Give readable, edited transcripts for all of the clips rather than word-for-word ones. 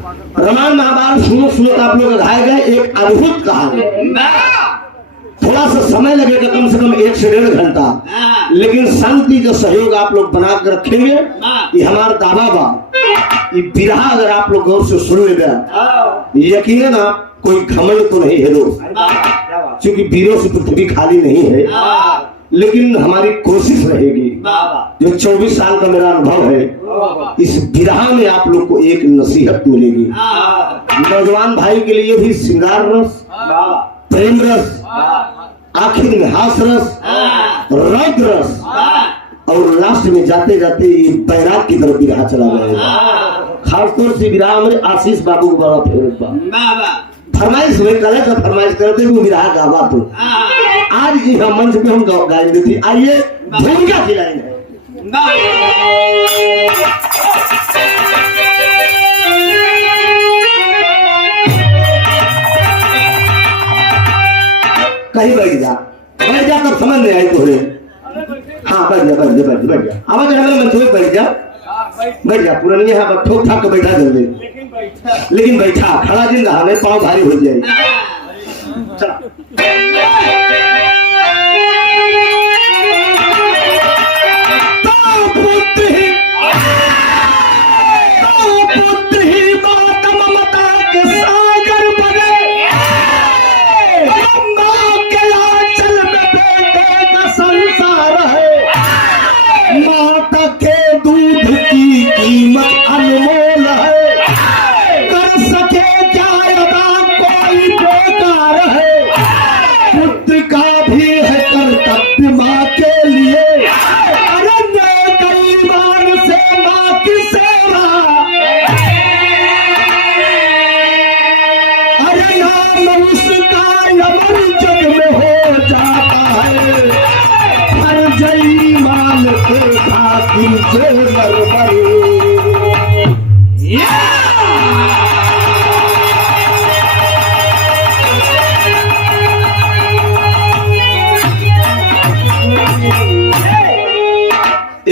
रामायण महाभारत सुनो सुनो आप लोग गाए गए एक अद्भुत कहानी। थोड़ा सा समय लगेगा, कम से कम 1 से 1.5 घंटा, लेकिन शांति का सहयोग आप लोग बना कर रखेंगे। ये हमारा दावा बा, ये बिरहा अगर आप लोग गौर से सुन लेगा, यकीनन आप कोई घमंड तो नहीं है दोस्त, क्योंकि वीरों से पृथ्वी खाली नहीं है। लेकिन हमारी कोशिश रहेगी, जो 24 साल का मेरा अनुभव है, इस बिरहा में आप लोग को एक नसीहत मिलेगी। नौजवान भाई के लिए भी श्रृंगार रस, प्रेम रस, आखिर में हास रस, रौद्र रस, और लास्ट में जाते जाते ये बैराग की तरफ बिरहा चला गया। खासतौर से बिरहा में आशीष बाबू को बड़ा फेवरेट बा। फरमाइश हुए कल का फरमाइश करते वो बिरहा गावा तो आज ये मंच पे हम गाएंगे थी। आइए भूमिका की लाइन है। कहीं बैठ जा तब समझ नहीं आई तोरे। हाँ बैठ जा आवाज मंच में बैठ जा पुरानी यहाँ ठोक ठाक बैठा जल्दी, लेकिन बैठा खड़ा दिन रहा नहीं, पाँव भारी हो जाए।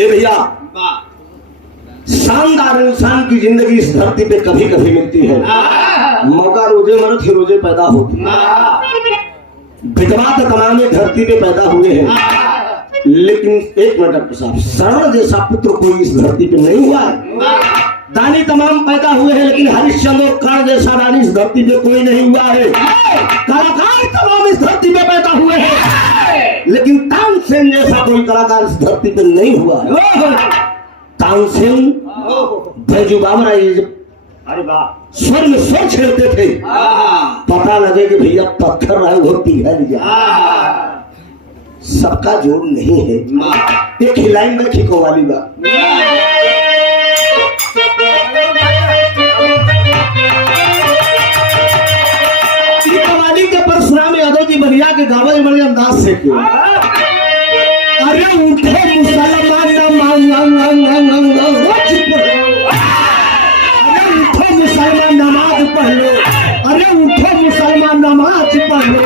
भैया शानदार इंसान की जिंदगी इस धरती पे कभी कभी मिलती है। मौका रोजे मरत ही रोजे पैदा होती है। विधवा तो तमाम धरती पे पैदा हुए हैं, लेकिन एक मिनट डॉक्टर साहब, शरण जैसा पुत्र कोई इस धरती पे नहीं हुआ है। दानी तमाम पैदा हुए हैं, लेकिन हरिश्चंद्र और कर्ण जैसा रानी इस धरती पे कोई नहीं हुआ है। कलाकार तमाम इस धरती पे पैदा हुए हैं, लेकिन तानसेन जैसा कोई कलाकार इस धरती पे नहीं हुआ है। तानसेन बैजू बाबरा स्वर में स्वर छेड़ते थे, पता लगे कि भैया पत्थर रहे वो पिघल जाए। सबका जोर नहीं है, एक ही लाइन में खिको वाली बात। कवाली के परशुराम यादव जी बलिया के गावल बड़े अंदाज से क्यों। अरे उठे मुसलमान मुसलमान नमाज पढ़ लो, अरे उठो मुसलमान नमाज पढ़ लो,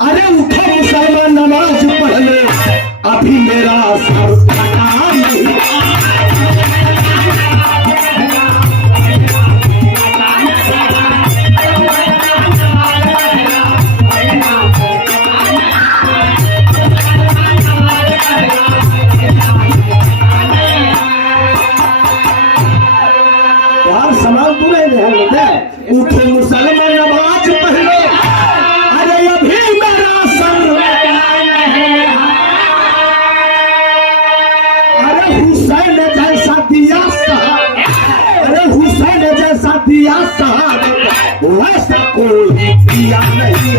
अरे उठो मुसलमान नमाज पढ़ लो, अभी मेरा सर कटा नहीं। उठे मुसलमान नमाज पढ़ लो, अरे अभी मेरा सर, अरे हुसैन जैसा दिया साहब, अरे हुसैन जैसा दिया साहब, वैसा कोई दिया नहीं।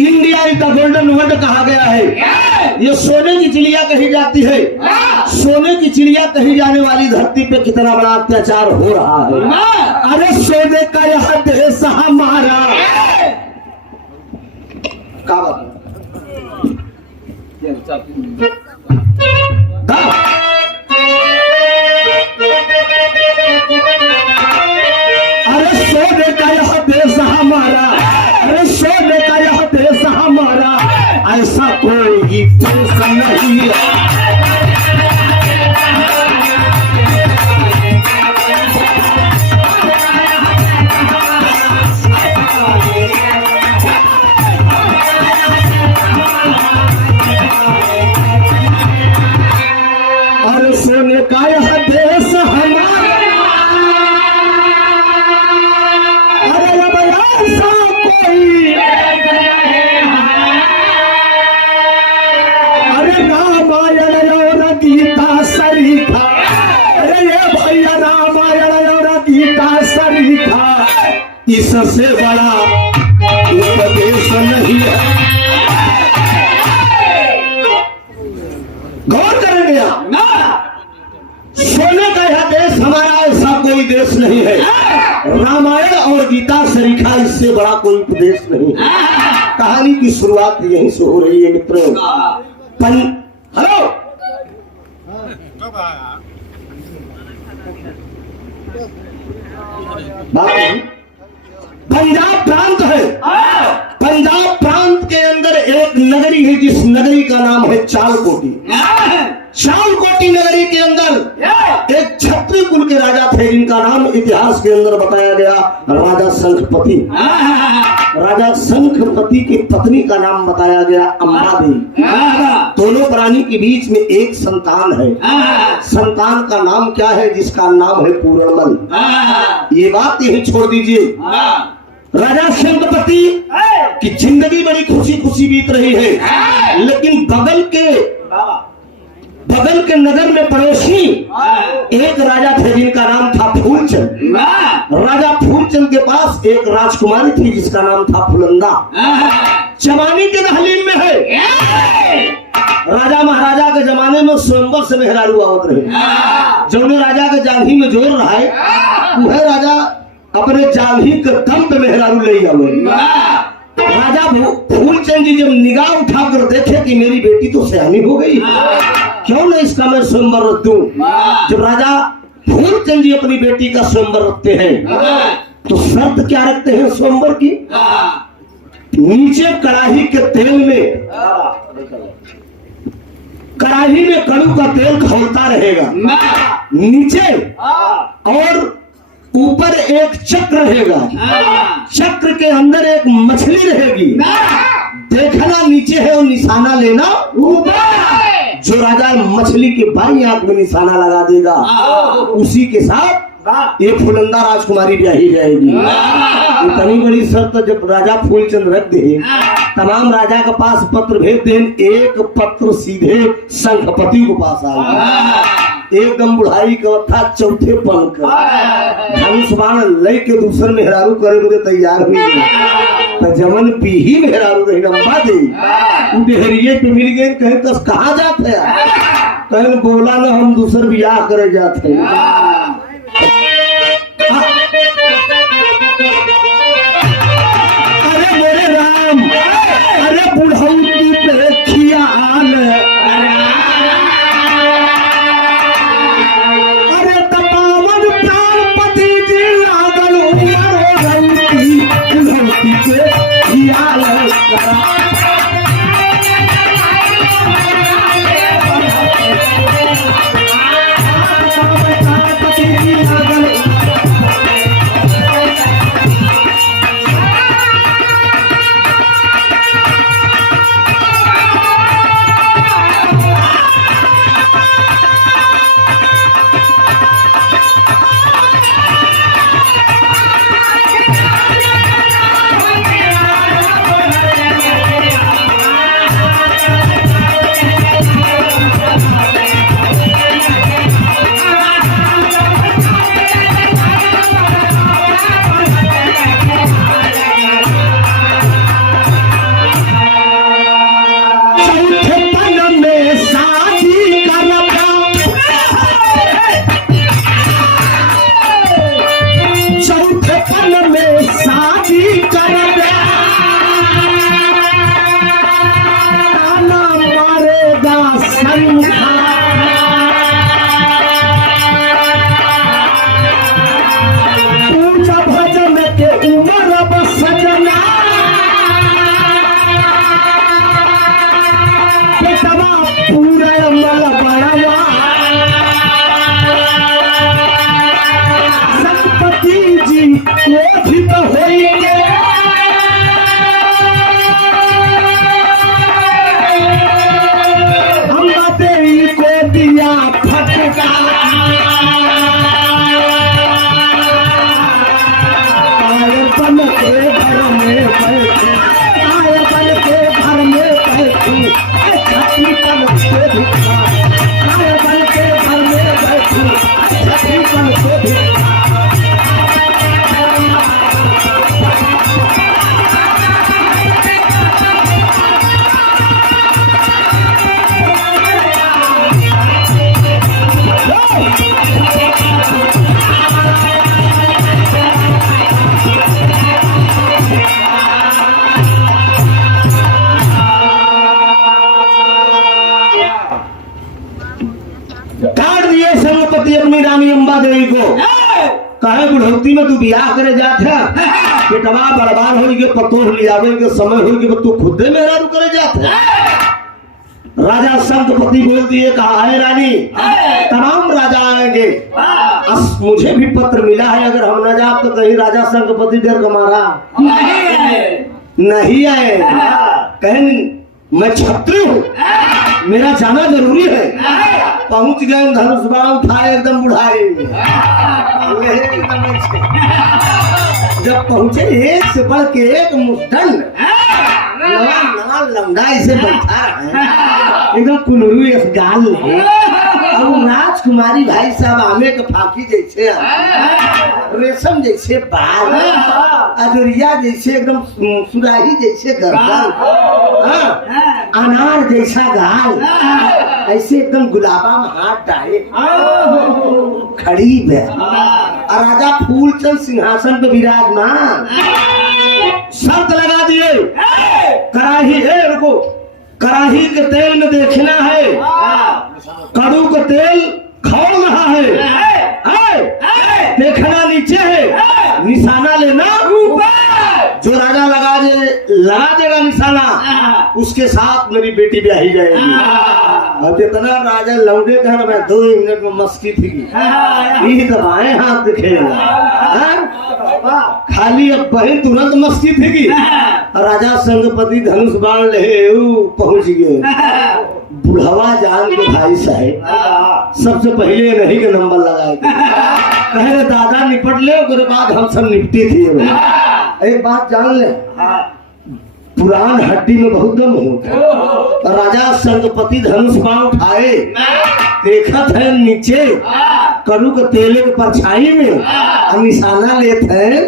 इंडिया का गोल्डन वर्ड कहा गया है। ये सोने की चिड़िया कही जाती है, सोने की चिड़िया कही जाने वाली धरती पे कितना बड़ा अत्याचार हो रहा है। अरे सोने का यह देश हमारा, क्या बात अरे सोने का यह देश हमारा, अरे सोने का यह देश हमारा, ऐसा कोई देश नहीं है। अरे सोने का यह देश हमारा, अरे अब ऐसा कोई, अरे रामायण और गीता सरीखा, अरे ये भैया रामायण और गीता सरीखा, इससे बड़ा उपदेश नहीं है। गौर करेंगे आप, सोने का यह देश हमारा, ऐसा कोई देश नहीं है। रामायण और गीता सरीखा, इससे बड़ा कोई उपदेश नहीं है। कहानी की शुरुआत यहीं से हो रही है मित्रों। हेलो, पंजाब प्रांत है। पंजाब प्रांत के अंदर एक नगरी है, जिस नगरी का नाम है चालकोटी। चालकोटी नगरी के अंदर एक क्षत्रिय कुल के राजा थे, जिनका नाम इतिहास के अंदर बताया गया राजा शंखपति। राजा शंखपति की पत्नी का नाम बताया गया अम्बादेवी। दोनों प्राणी के बीच में एक संतान है। संतान का नाम क्या है? जिसका नाम है पूर्णमल। ये बात यही छोड़ दीजिए। राजा शंखपति की जिंदगी बड़ी खुशी खुशी बीत रही है, लेकिन बगल के नगर में पड़ोसी एक राजा थे, जिनका नाम था फूलचंद। राजा फूलचंद के पास एक राजकुमारी थी, जिसका नाम था फुलंदा। जवानी के दहलीज में है। राजा महाराजा के जमाने में स्वयंवर से मेहरारू आवत रहे। जौने राजा के जांघी में जोर रहा है, वह राजा अपने जांघी के दम पे मेहरारू ले आवे। राजा फूलचंद जी जब निगाह उठाकर देखे कि मेरी बेटी तो सयानी हो गई, क्यों न इसका मैं स्वयंवर रख दूं। जब राजा फूलचंद जी अपनी बेटी का स्वयंवर रखते हैं, तो शर्त क्या रखते हैं स्वयंवर की? नीचे कड़ाही के तेल में, कड़ाही में कड़ू का तेल खौलता रहेगा नीचे, और ऊपर एक चक्र रहेगा। चक्र के अंदर एक मछली रहेगी। देखना नीचे है और निशाना लेना ऊपर। जो राजा मछली के बाईं आंख में निशाना लगा देगा, उसी के साथ ये फुलंदा राजकुमारी ब्याही जाएगी। इतनी बड़ी शर्त जब राजा फूलचंद रख दे, तमाम राजा के पास पत्र भेज दे, एक पत्र सीधे शंखपति को पास आएगा। एकदम बुढ़ाई का था, चौथे पन का धनुष बाण लय के दूसर मेहरारू करे बदे तैयार हुई। तो जमन पीही मेहरारू रही लंबा दे डेहरिए पे मिल गए। कहे कस कहाँ जाते हैं? कहे बोला ना हम दूसर ब्याह करे जाते। अरे मेरे राम, अरे बुढ़ौती पे खियाल, अरे तपावन प्राणपति जी लागल बुढ़ौती पे खियाल करा। क्रोधित होइए अम्बा देवी को दिया फटकार आए बन के घर में बैठी आए बन के घर में बैठी छठी पन से भिक्षा आए बन के घर में बैठी छठी पन से भिक्षा काट दिए संगपति अपनी रानी अम्बा देवी को कहे बुढ़ौती में तू बियाह करे जात है बेटवा बर्बाद हो के पतोह लियावे के समय हो के तू खुदे मेरा रू करे जात है। राजा संगपति बोल दिए कहा है रानी तमाम राजा आएंगे मुझे भी पत्र मिला है अगर हम न जाए तो कहीं राजा संगपति डर हमारा नहीं आए कहीं मैं छत्री हूँ मेरा जाना जरूरी है। पहुंच गए धनुष बाण उठाए एकदम बुढ़ाए जब पहुंचे एक से बढ़ के एक मुस्टंड लंगाई से बैठा है एकदम कुनरू गाल अब राजकुमारी भाई साहब आमे के फाकी जैसे रेशम जैसे बाल अजरिया जैसे एकदम सुराही जैसे गर्दन अनार जैसा गाल ऐसे एकदम गुलाबा में हाथ डाले खड़ी है और राजा फूलचंद सिंहासन पे विराजमान शर्त लगा दिए कराही है रुको कराही के तेल में देखना है कड़ू का तेल खौल रहा है देखना नीचे है निशाना लेना जो राजा लगा देगा निशाना उसके साथ मेरी बेटी ब्याही जाएगी। अब जितना राजा लौटे था ना मैं 2 मिनट में मस्की थी यही दबाए हाथ दिखेगा खाली अब बहन तुरंत मस्की थी राजा संगपति धनुष बाण ले पहुंच गए बुढ़वा जान के भाई साहब सबसे पहले नहीं के नंबर लगाए कहे दादा निपट ले उसके बाद हम सब निपटी थी। एक बात जान ले पुरान हड्डी में बहुत दम होता राजा संगपति धनुष बाण उठाए देखत है नीचे कड़ू के तेले के परछाई में निशाना लेते हैं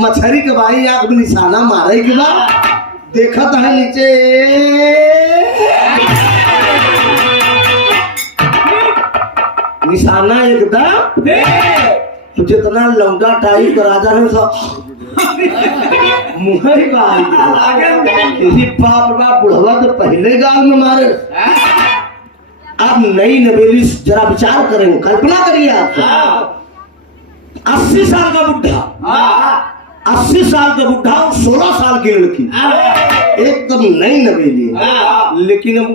मछरी के भाई आंख में निशाना मारे के बाद देखत है नीचे निशाना एकदम तो जितना लौंडा टाइप का राजा है सब मुँह ही बाप बाप बुढ़वा तो पहले गाल में मारे अब नई नवेली जरा विचार करें कल्पना करिए आप 80 साल का बुढ़ा 80 साल का बुढ़ा और 16 साल की लड़की एकदम नई नवेली लेकिन अब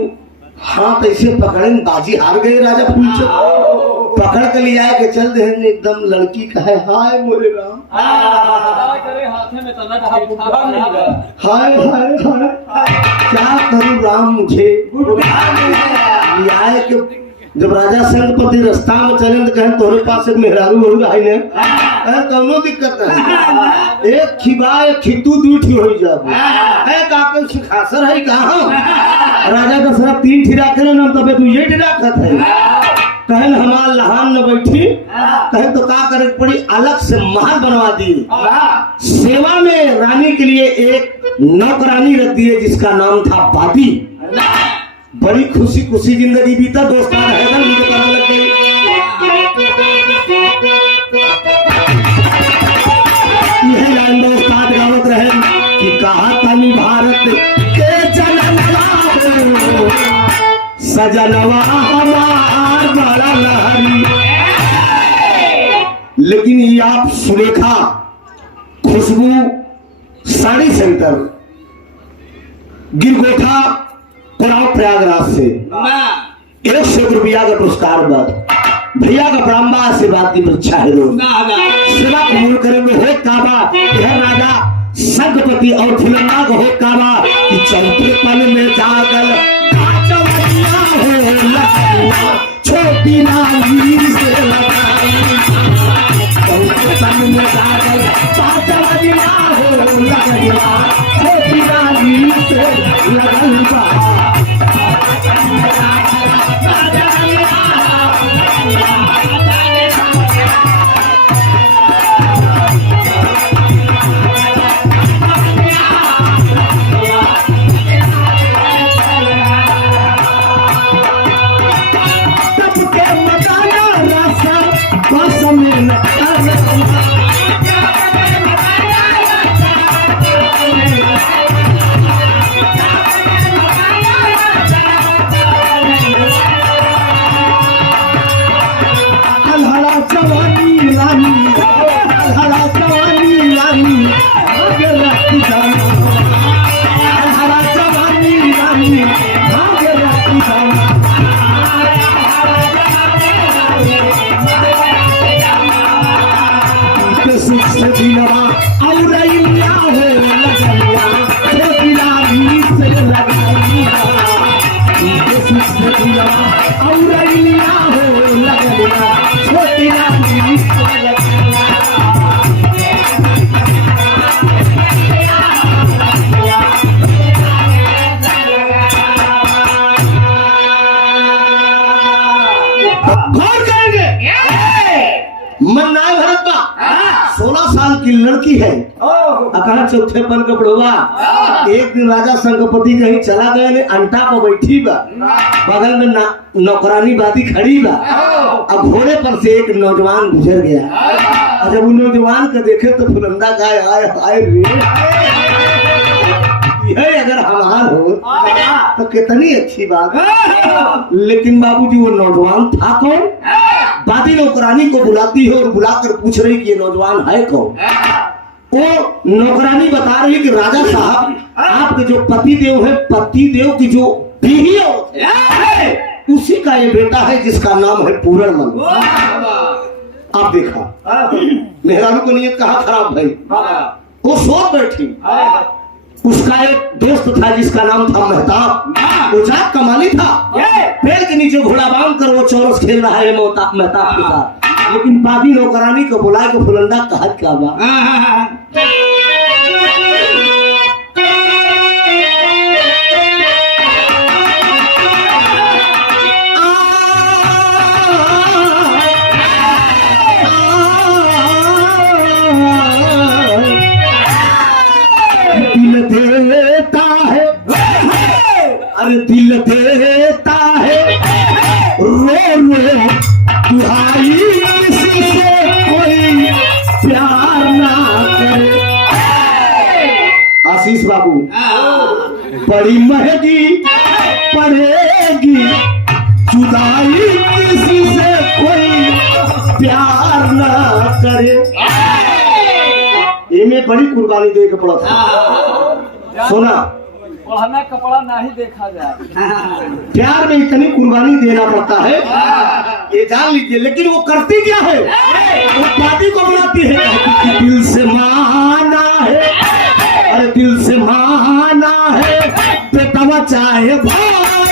हाथ ऐसे पकड़े बाजी हार गए राजा फूलचंद पकड़ के लिया के चल दे एकदम लड़की का है हाय मोरे राम हाय हाय हाय क्या करूं राम मुझे लिया के जब राजा संगपति रास्ता में चले तो कहें तोरे पास एक मेहरारू हो है ने कौनो दिक्कत नहीं एक खिबा एक खितू दूठी हो जाबो है काके सिखासर है कहां राजा दशरथ 3 ठिरा करे ना तबे तू ये ठिरा खत है कहन हमार लहान न बैठी कहे तो का करे पड़ी अलग से महल बनवा दी सेवा में रानी के लिए एक नौकरानी रख दी जिसका नाम था बाबी बड़ी खुशी खुशी जिंदगी बीता दोस्तान हैदर मुझे पता लग गई यह लाइन दोस्तान गावत रहे कि कहा तनी भारत के जननवा सजनवा हमार बड़ा लहरी लेकिन ये आप सुलेखा खुशबू साड़ी सेंटर गिरगोठा प्रयागराज से 100 रुपया का पुरस्कार बाद भैया का ब्राह्मण आशीर्वाद की परीक्षा है रोज सेवा कबूल करेंगे हो काबा यह राजा संगपति और फुलंदा को हो काबा कि चौथे पल में जागल काचवरिया हो लगा छोटी नाली से लगाई चौथे पल में जागल काचवरिया हो लगा छोटी नाली से लगा की लड़की है अकड़ा चौथे पन कपड़ोवा एक दिन राजा संगपति कहीं चला गए ने अंटा पर बैठी बा बगल में नौकरानी बाती खड़ी बा अब घोड़े पर से एक नौजवान गुजर गया और जब उन नौजवान को देखे तो फुलंदा गाय आए आए यह अगर हमार हो तो कितनी अच्छी बात लेकिन बाबूजी वो नौजवान था कौन बादी नौकरानी को बुलाती है और बुलाकर पूछ रही कि ये नौजवान है कौन वो नौकरानी बता रही कि राजा साहब आपके जो पति देव है पति देव की जो बीवी है उसी का ये बेटा है जिसका नाम है पूरणमल आप देखा मेहरारू को नीयत कहा खराब भाई वो सोच बैठी उसका एक दोस्त था जिसका नाम था मेहताब वो जात कमाली था पेड़ के नीचे घोड़ा बांध कर वो चौरस खेल रहा है मेहताब के साथ लेकिन बादी नौकरानी को बुला के फुलंदा कहा क्या बा दिल देता है रो रो दुहाई किसी से कोई प्यार ना करे आशीष बाबू बड़ी महंगी पड़ेगी जुदाई किसी से कोई प्यार ना करे ये में बड़ी कुर्बानी दे के पड़ा था सोना पढ़ना कपड़ा नहीं देखा जाए प्यार में इतनी कुर्बानी देना पड़ता है ये जान लीजिए लेकिन वो करती क्या है वो पार्टी को बुलाती है कि दिल से माना है अरे दिल से माना है बेटा चाहे भाई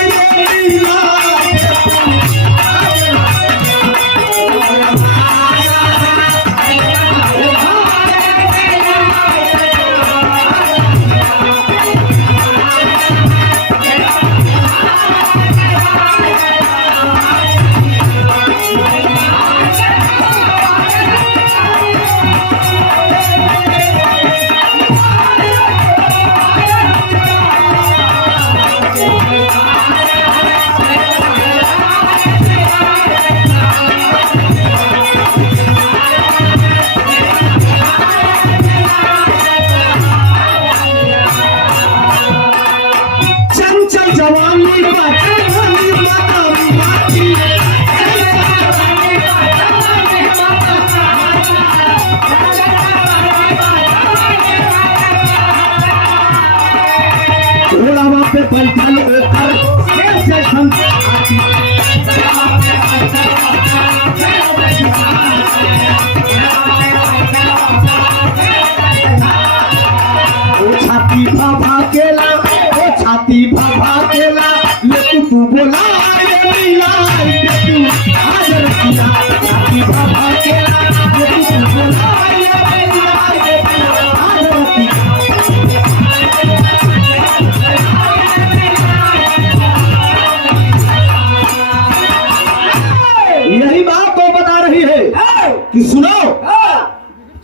सुनो,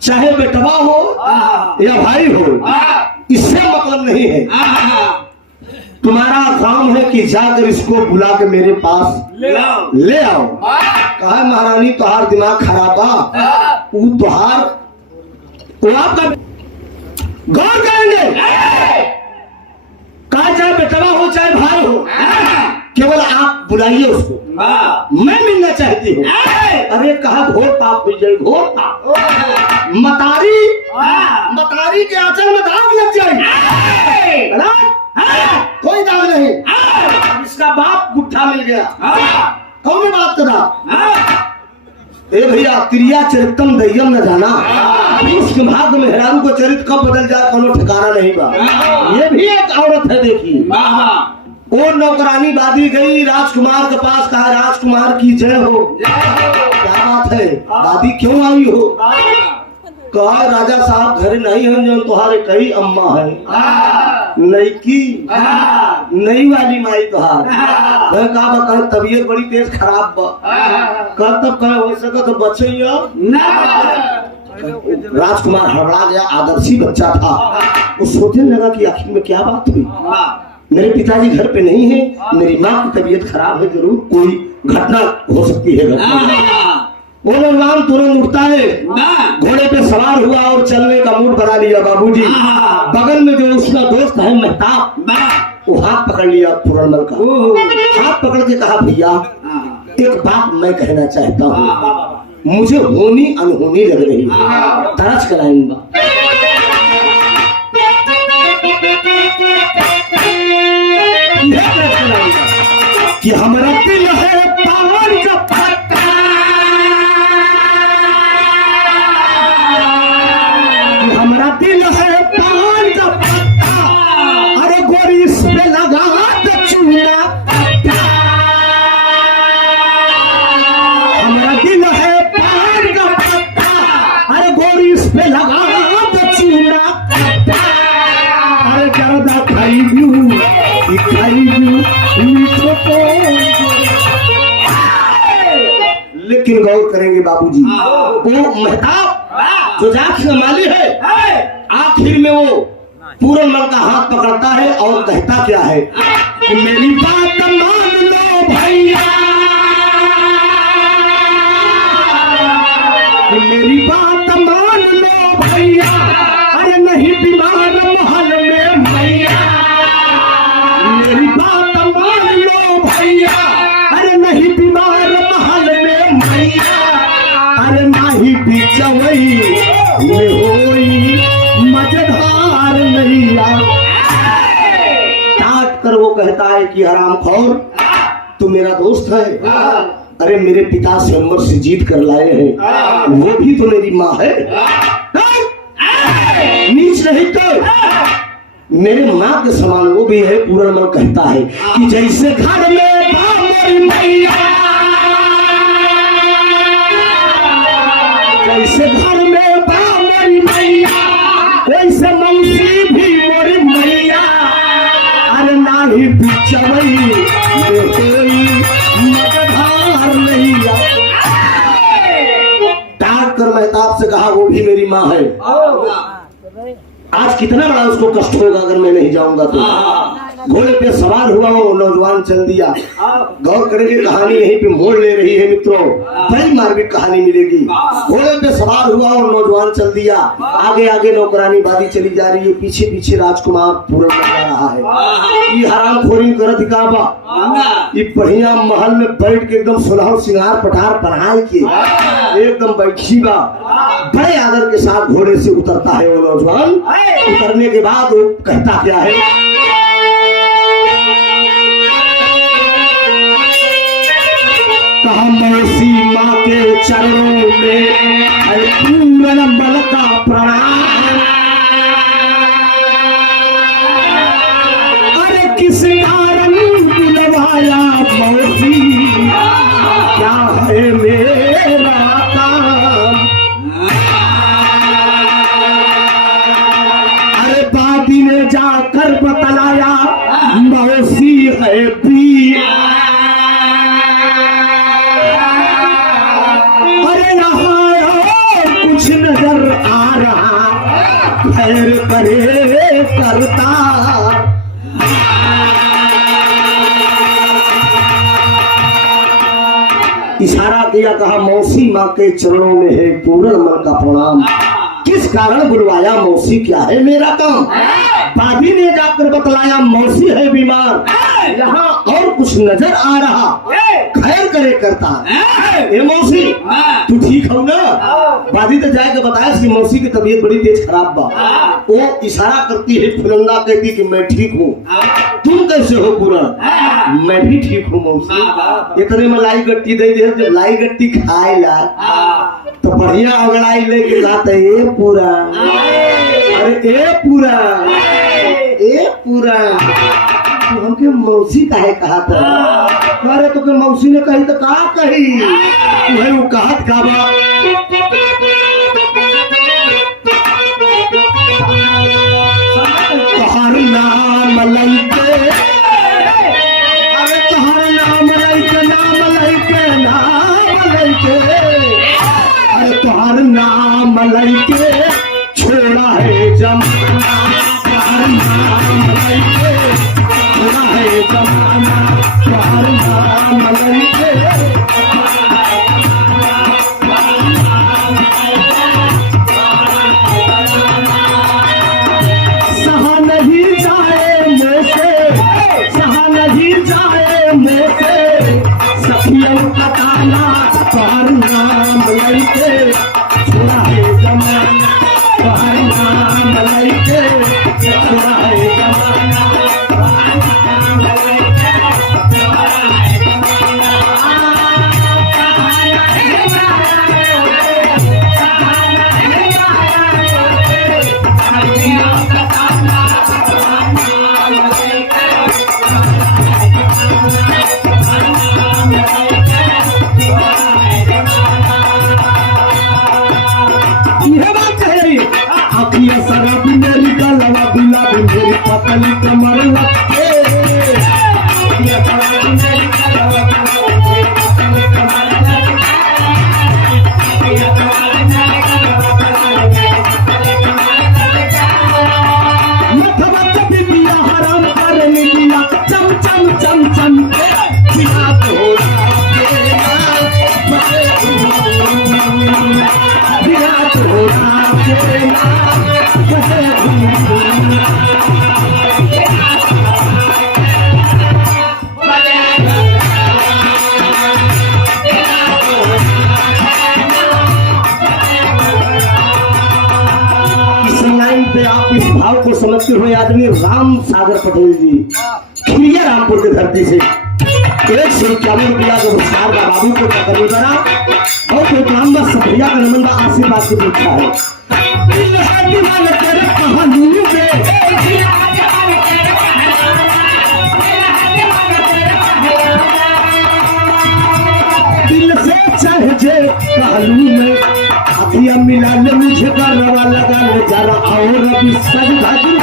चाहे बेटवा हो या भाई हो, इससे मतलब नहीं है। तुम्हारा काम है कि जाकर इसको बुला के मेरे पास ले आओ। कहा महारानी तुहार दिमाग खराब बा, वो तुहार तो आपका गौर करेंगे। कहा चाहे बेटवा हो चाहे भाई हो, केवल आप बुलाइए उसको, मैं मिलना चाहती हूँ। अरे कहा घोर पाप हुई जाए, घोर पाप। मतारी के आंचल में दाग लग जाए, कोई दाग नहीं। इसका बाप गुट्ठा मिल गया, कौन बात करा। ए भैया क्रिया चरितम दय्यम न जाना, उसके भाग में हेरारू को चरित कब बदल जाए कोनो ठिकाना नहीं बा। ये भी एक औरत है, देखिए वो नौकरानी बादी गई राजकुमार के पास, कहा राजकुमार की जय हो। क्या बात है दादी क्यों आई हो। कहा राजा साहब घर नहीं है, जो तुम्हारे कई अम्मा है, नई की नई वाली माई तुहार। कहा तबीयत बड़ी तेज खराब बा। कहा तब कहा हो सका तो बच्चे ही राजकुमार हड़बड़ा गया, आदर्शी बच्चा था। वो सोचने लगा कि आखिर में क्या बात हुई, मेरे पिताजी घर पे नहीं है, मेरी माँ की तबीयत खराब है, जरूर कोई घटना हो सकती है घर में। वो नौजवान तुरंत उठता है, घोड़े पे सवार हुआ और चलने का मूड बना लिया। बाबूजी बगल में जो उसका दोस्त है मेहताब, वो हाथ पकड़ लिया पूरनमल का। हाथ पकड़ के कहा भैया एक बात मैं कहना चाहता हूँ, मुझे होनी अनहोनी लग रही है, तरस कराएंगा। कि हमारा दिल है पावन का पत्ता, हमारा दिल है पावन का पत्ता, अरे गोरी इस पे लगा तो चूना। हमारा दिल है पावन का पत्ता, अरे गोरी इस पे लगा तो चूना। अरे जरदा खाई लेकिन गौर करेंगे बाबूजी, वो मेहताब जो जात का माली है, आखिर में वो पूरनमल का हाथ पकड़ता है और कहता क्या है कि मेरी बात मान लो भैया, कि मेरी बात मान लो भैया, अरे नहीं बीमार महल में मैया। मेरी बात मान लो भैया, अरे नहीं बीमार महल में मैया, अरे नाही बिचवई में होई मजेदार नैया। काट कर वो कहता है कि हरामखोर तू मेरा दोस्त है, अरे मेरे पिता से अमर से जीत कर लाए हैं, वो भी तो मेरी माँ है, नीच नहीं तो मेरे माँ के समान वो भी है। पूरनमल कहता है कि जैसे घर में मेरी मैया, जैसे घर में मेरी मैया, वैसे मौसी भी मोरी मैया, अरे नाही बिचवई में कोई मजेदार नैया। डांट कर मेहताब से कहा वो भी मेरी माँ है। आज कितना बड़ा उसको कष्ट होगा अगर मैं नहीं जाऊंगा तो। घोड़े पे सवार हुआ वो नौजवान चल दिया। गौर करेंगे कहानी यहीं पे मोड़ ले रही है मित्रों, बड़ी मार्मिक कहानी मिलेगी। घोड़े पे सवार हुआ और नौजवान चल दिया, आगे आगे नौकरानी बादी चली जा रही है, पीछे पीछे राजकुमार पूरन जा रहा है। ये हरामखोरी कर दिखावा, ये बढ़िया महल में बैठ के एकदम सुलह सिंगार पठार पहनाए के एकदम बैठी बा, बड़े आदर के साथ घोड़े से उतरता है वो नौजवान। उतरने के बाद वो कहता क्या है, कहा मौसी माँ के चरणों में पूरनमल का प्रणाम, अरे किस कारण बुलवाया मौसी, क्या है मेरा काम। अरे बादी ने जाकर बतलाया मौसी है पी, अरे यहाँ खैर करे करता। इशारा किया, कहा मौसी माँ के चरणों में है पूर्ण मन का प्रणाम। किस कारण बुलवाया मौसी, क्या है मेरा काम? दादी ने जाकर बतलाया मौसी है बीमार, यहाँ और कुछ नजर आ रहा, खैर करे करता। ए मौसी तू ठीक हो ना? दादी तो जाके बताया कि मौसी की तबीयत बड़ी तेज खराब बा। वो इशारा करती है, फुलंदा कहती कि मैं ठीक हूँ, तुम कैसे हो पूरा? मैं भी ठीक हूँ मौसी। इतने में लाई गट्टी दे दे, जब लाई गट्टी खाए ला तो बढ़िया अगड़ाई लेके जाते ए पूरा, अरे ए पूरा, ए पूरा तू हमके मौसी काहे कहा था? अरे तो के मौसी ने कही तो कहा कही तुम्हें वो कहत का बा। तोहर नाम लइके, अरे तोहर नाम लइके, नाम लइके, नाम लइके, अरे तोहर नाम लइके छोड़ा है जमाना, तोहर नाम लइके छोड़ा है जमाना, तोहर नाम लइके। सहा नहीं जाए मुँह से, सहा नहीं जाए मुँह से, सखियों का ताना, तोहर नाम लइके छोड़ा है जमाना, तोहर नाम लइके छोड़ा है जमाना, तोहर नाम लइके छोड़ा है ये बात कह रही है। अखिया शराब मेरी गलवा गुलाबी मेरी पतली कमर लपके, अखिया शराब मेरी गलवा गुलाबी मेरी पतली कमर लपके, अखिया शराब मेरी गलवा गुलाबी मेरी पतली कमर लपके। मथवा कभी दिया हराम कर लिया, चम चम चम चम के दिया तोड़ा तेरा मरे दिया तोड़ा तेरा इस लाइन पे आप इस भाव को समझते हुए आदमी राम सागर पटेल जी खिरिया रामपुर की धरती से 151 रुपया का पुरस्कार का बाबू को तकरीर बना और एक लंबा सफरिया का नमन का आशीर्वाद की पूछा है। दिल है दीवाना तेरे कहानियों में, दिल से चढ़ जे कहलू में, अखिया मिला ले मुझे करवा लगा ले जरा और अभी सज भजू,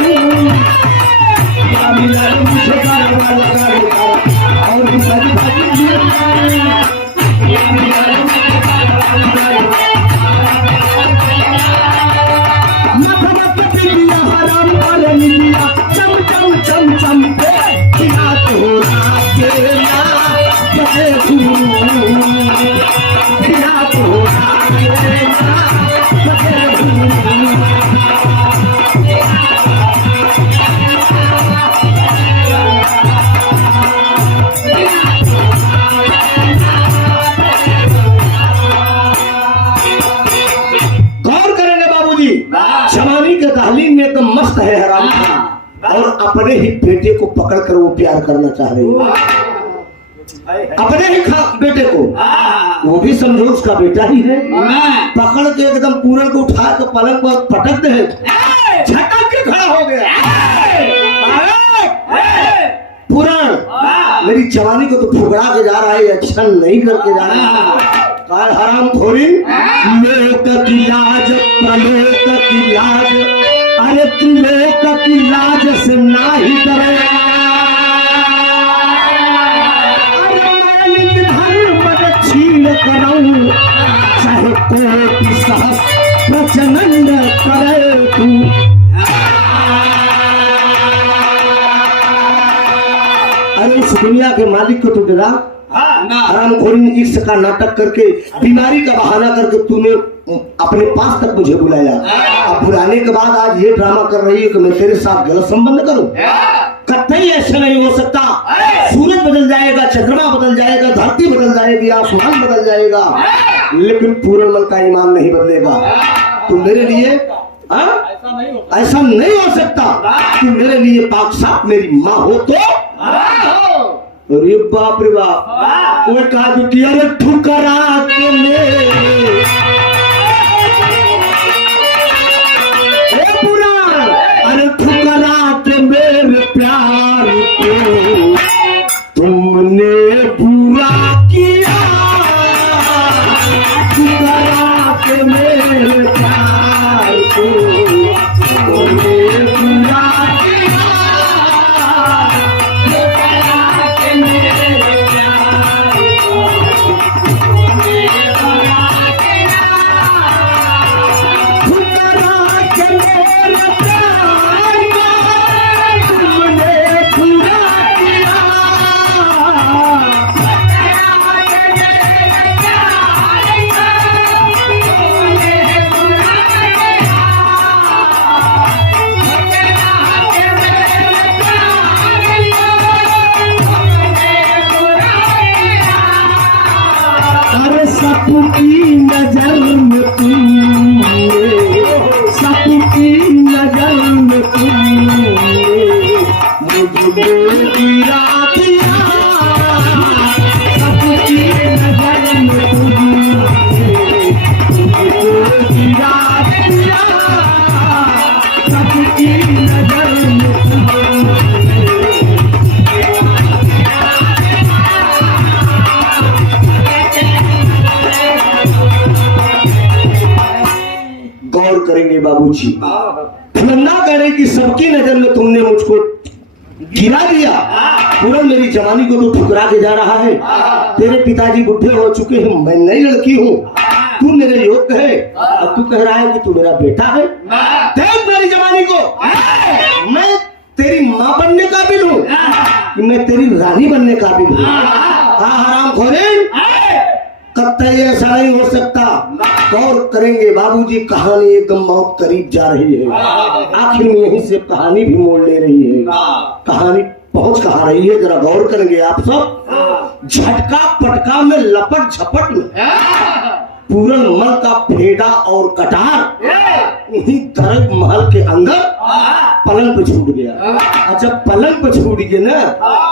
मिला ले मुझे करवा लगा ले जरा और भी सज भजू। हराम कर लिया, चम चम चम चम पे खिला तोड़ा केला बसे खिला तोड़ा केला बसे। जवानी के तालीम में एकदम मस्त है हराम खान और अपने ही बेटे को पकड़कर वो प्यार करना चाह रही है, अपने ही बेटे को, वो भी समझो उसका बेटा ही है, पकड़ के एकदम पूरन को उठा के पलंग पर पटक दे, झटक के खड़ा हो गया। पूरन मेरी जवानी को तो फुकड़ा के जा रहा है, अच्छा नहीं करके जा रहा है। हराम खोरी लोक की लाज, प्रलोक की लाज, अरे तू लोक की लाज से ना ही डरे, अरे धर्म मत छीन कराऊं चाहे कोटि सहस्र प्रचंड करे तू। दुनिया के मालिक को तो डरा। हरामखोरी ने इश्क का नाटक करके, बीमारी का बहाना करके तूने अपने पास तक मुझे बुलाया। अब बुलाने के बाद आज ये ड्रामा कर रही है कि मैं तेरे साथ गलत संबंध करूं। कतई ऐसा नहीं हो सकता। सूरज बदल जाएगा, चंद्रमा बदल जाएगा, धरती बदल जाएगी, आसमान बदल जाएगा, लेकिन पूरनमल का ईमान नहीं बदलेगा। तू मेरे लिए ऐसा नहीं हो सकता। तू मेरे लिए पाक साफ मेरी माँ हो तो। अरे बाप रे बाप, वो कहा कि अरे ठुकरा के मेरे अरे ठुकरा के मेरे प्यार को तुमने पूरा किया। ठुकरा के मेरे प्यार को तुमने पूरा किया। सबकी नजर में तुमने, सबकी नजर में तुमने मुझे गिरा दिया। सबकी नजर में तुमने मुझे गिरा दिया। सबकी नजर में करेंगे बाबूजी। फुलंदा कह रहे कि सबकी नजर में तुमने मुझको गिरा दिया। पूरा मेरी जवानी को तो ठुकरा के जा रहा है। तेरे पिताजी बुढ़े हो चुके हैं, मैं नई लड़की हूँ, तू मेरे योग्य है। अब तू कह रहा है कि तू मेरा बेटा है। देख मेरी जवानी को, मैं तेरी माँ बनने काबिल हूँ, मैं तेरी रानी बनने काबिल हूँ। हाँ हरामखोरे, कतई ऐसा नहीं हो सकता। गौर करेंगे बाबूजी, कहानी एकदम बहुत करीब जा रही है। आखिर में यहीं से कहानी भी मोड़ ले रही है। कहानी पहुंच कहाँ रही है, जरा गौर करेंगे आप सब। झटका पटका में, लपट झपट में पूरनमल का फेड़ा और कटार उन्हीं दरग महल के अंदर पलंग पे छूट गया। अच्छा पलंग पे छूट गया ना,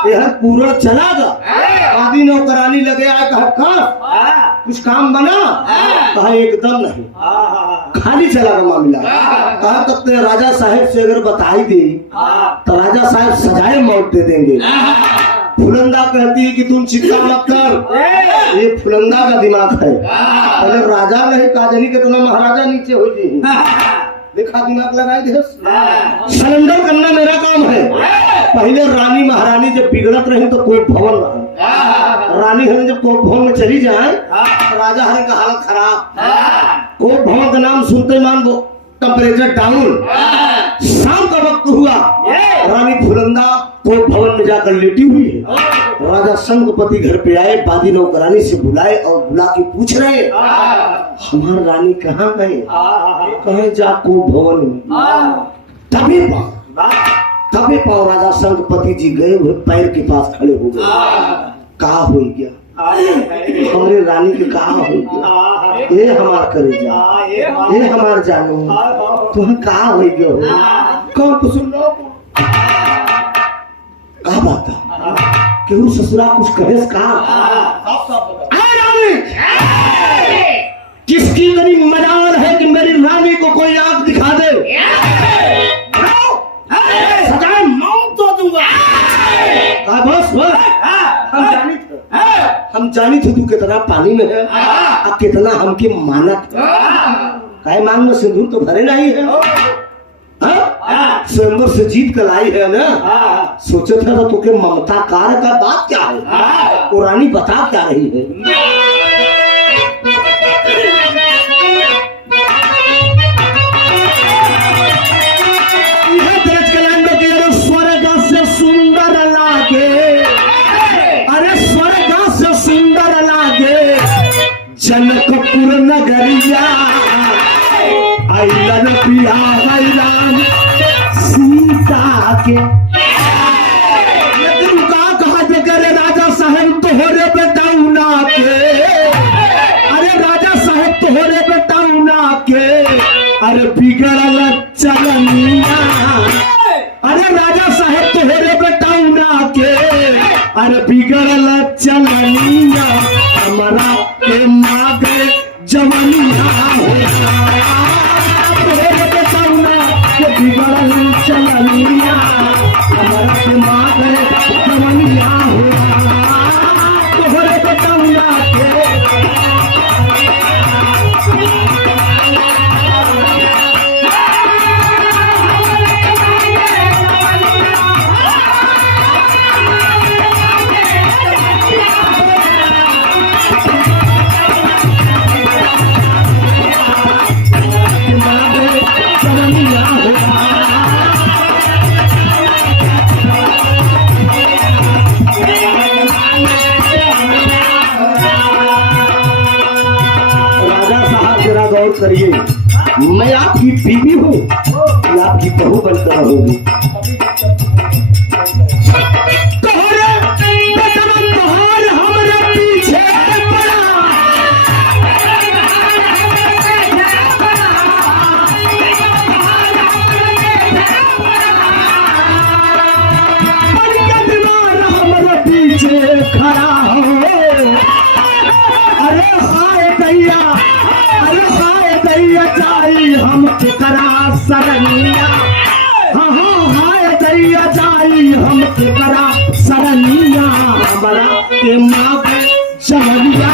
यह पूरा चला गया। आदि नौकरानी लगे आए, कहा कुछ काम बना, कहा एकदम नहीं, खाली चला गया मामला। कहा तब राजा साहब से अगर बताई दी तो राजा साहब सजाए मौत दे देंगे। फुलंदा कहती है कि तुम चिंता मत कर, ये फुलंदा का दिमाग है। अगर राजा नहीं काजनी के तो महाराजा नीचे हो जी। देखा दिमाग लगाए दे, सरेंडर करना मेरा काम है। पहले रानी महारानी जब बिगड़त रही तो कोई भवन रहा, रानी हमें जब कोई भवन में चली जाए, राजा हरे का हालत खराब। कोई भवन का नाम सुनते मान वो टेम्परेचर डाउन। शाम का वक्त हुआ, रानी फुलंदा कोई भवन में जाकर लेटी हुई है। राजा संगपति घर पे आए, बादी नौकरानी से बुलाए और बुला के पूछ रहे हमारी रानी कहाँ गए। कहे जाको भवन में। तभी पाओ राजा संगपति जी गए हुए पैर के पास खड़े हो गए। कहा हो गया हमारे रानी के, कहा हो गया ये हमार करे जा, ये हमार जानो तुम कहा हो गया कौन कुछ कहा बात केहू ससुरा कुछ कहे किसकी मेरी मजाल है कि मेरी रानी को कोई आंख दिखा दे, सजाए मौत तो दूंगा। बस हम जानी थे तू कितना पानी में है और कितना हमके मानत है। मांग में सिंदूर तो भरे नहीं है, स्वयंवर से जीत कर लाई है ना। सोचे था तो तुके ममता कार्य का बात क्या है, वो रानी बता क्या रही है। स्वर्ग से सुंदर लागे कैलन बियाह राम सीता के। लेकिन का कहा जे करे राजा साहेब तोहरे बेटाउना के, अरे राजा साहेब तोहरे बेटाउना के, अरे बिगड़ल चलनिया, अरे राजा साहेब तोहरे बेटाउना के, अरे बिगड़ल चलनिया, हमारा के मागे जवनिया तोहरे बेटाउना के, बिगड़ल चलनिया, हमारा के मागे जवनिया तोहरे बेटाउना के। करिए, मैं आपकी बीवी हूँ या आपकी बहू बनकर रहूंगी। तोहरे बेटवा तोहर हमरे पीछे पड़ा, हमरे पीछे खड़ा हो, अरे हाय दैया, अरे हाय दैया जाई हम केकरा सरनिया, हाँ हाँ हाय दैया जाई हम केकरा सरनिया, हमारा के मागे जवनिया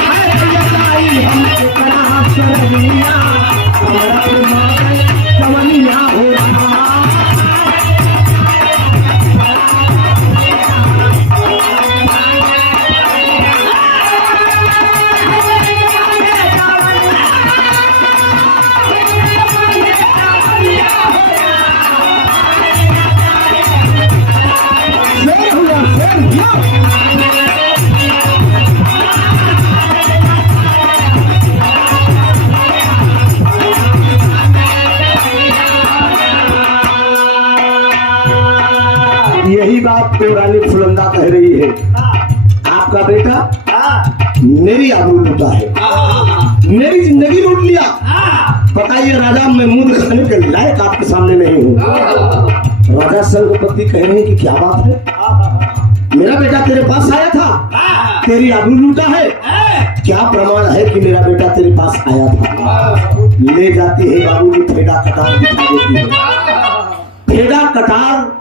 हाय दैया जाई हम केकरा सरनिया, हमारा के मागे जवनिया हो रहा। यही बात तो रानी फुलंदा कह रही है, आपका बेटा मेरी आबरू लूटा है, मेरी जिंदगी लूट लिया। बताइए राजा, मैं मुंह दिखाने के लायक आपके सामने नहीं हूँ। राजा संगपति कह रहे हैं कि क्या बात है, मेरा बेटा तेरे पास आया था, तेरी आबरू लूटा है, क्या प्रमाण है कि मेरा बेटा तेरे पास आया था? ले जाती है बाबू जी, फेडा कटार दिखा देती है। फेडा कटार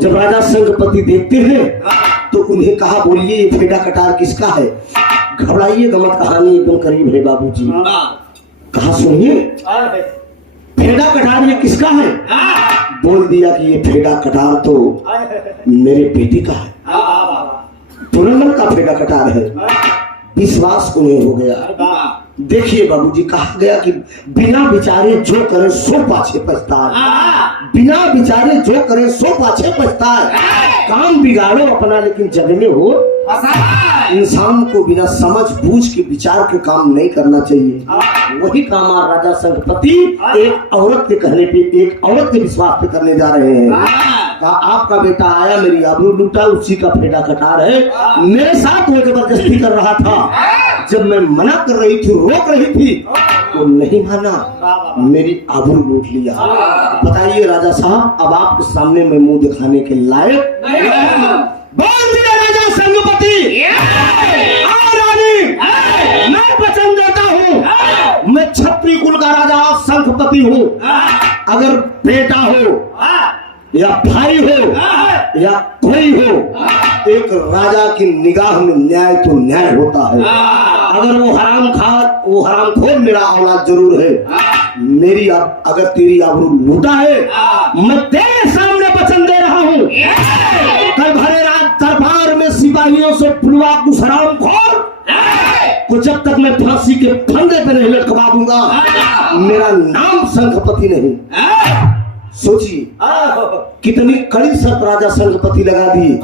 जब राजा संगपति देखते हैं तो उन्हें कहा, बोलिए ये फेडा कटार किसका है? घबराइए गमत कहानी एकदम करीब है बाबूजी। कहा सुनिए फेडा कटार ये किसका है? बोल दिया कि ये फेडा कटार तो मेरे बेटी का है, पुरनमल का फेडा कटार है। विश्वास उन्हें हो गया। देखिए बाबूजी, कहा गया कि बिना विचारे जो करे सो पाछे पछताए, बिना विचारे जो करे सो पाछे पछताए। काम बिगाड़ो अपना लेकिन जग में हो। इंसान को बिना समझ बूझ के विचार के काम नहीं करना चाहिए। वही काम आज राजा संगपति एक औरत के कहने पे, एक औरत के विश्वास पे करने जा रहे हैं। कहा आपका बेटा आया, मेरी आबरू लूटा, उसी का फेडा कटार है, मेरे साथ वो जबरदस्ती कर रहा था। जब मैं मना कर रही थी, रोक रही थी, तो नहीं माना, मेरी आबरू लूट लिया। बताइए राजा साहब, अब आपके सामने मैं मुंह दिखाने के लायक बोल दिया राजा संगपति। रानी मैं वचन देता हूँ, मैं छत्री कुल का राजा संगपति हूँ। अगर बेटा हो या भाई हो या कोई हो, एक राजा की निगाह में न्याय तो न्याय होता है। अगर वो हरामखोर मेरा औलाद जरूर है। मेरी अगर तेरी आबरू लूटा है, मैं तेरे सामने वचन दे रहा हूँ, कल भरे रात दरबार में सिपाहियों से पुलवा कुछ हरामखोर को जब तक मैं फांसी के फंदे पे नहीं लटकवा दूंगा, मेरा नाम संगपति नहीं। सोचिए कितनी कड़ी शर्त राजा संगपति लगा दिए,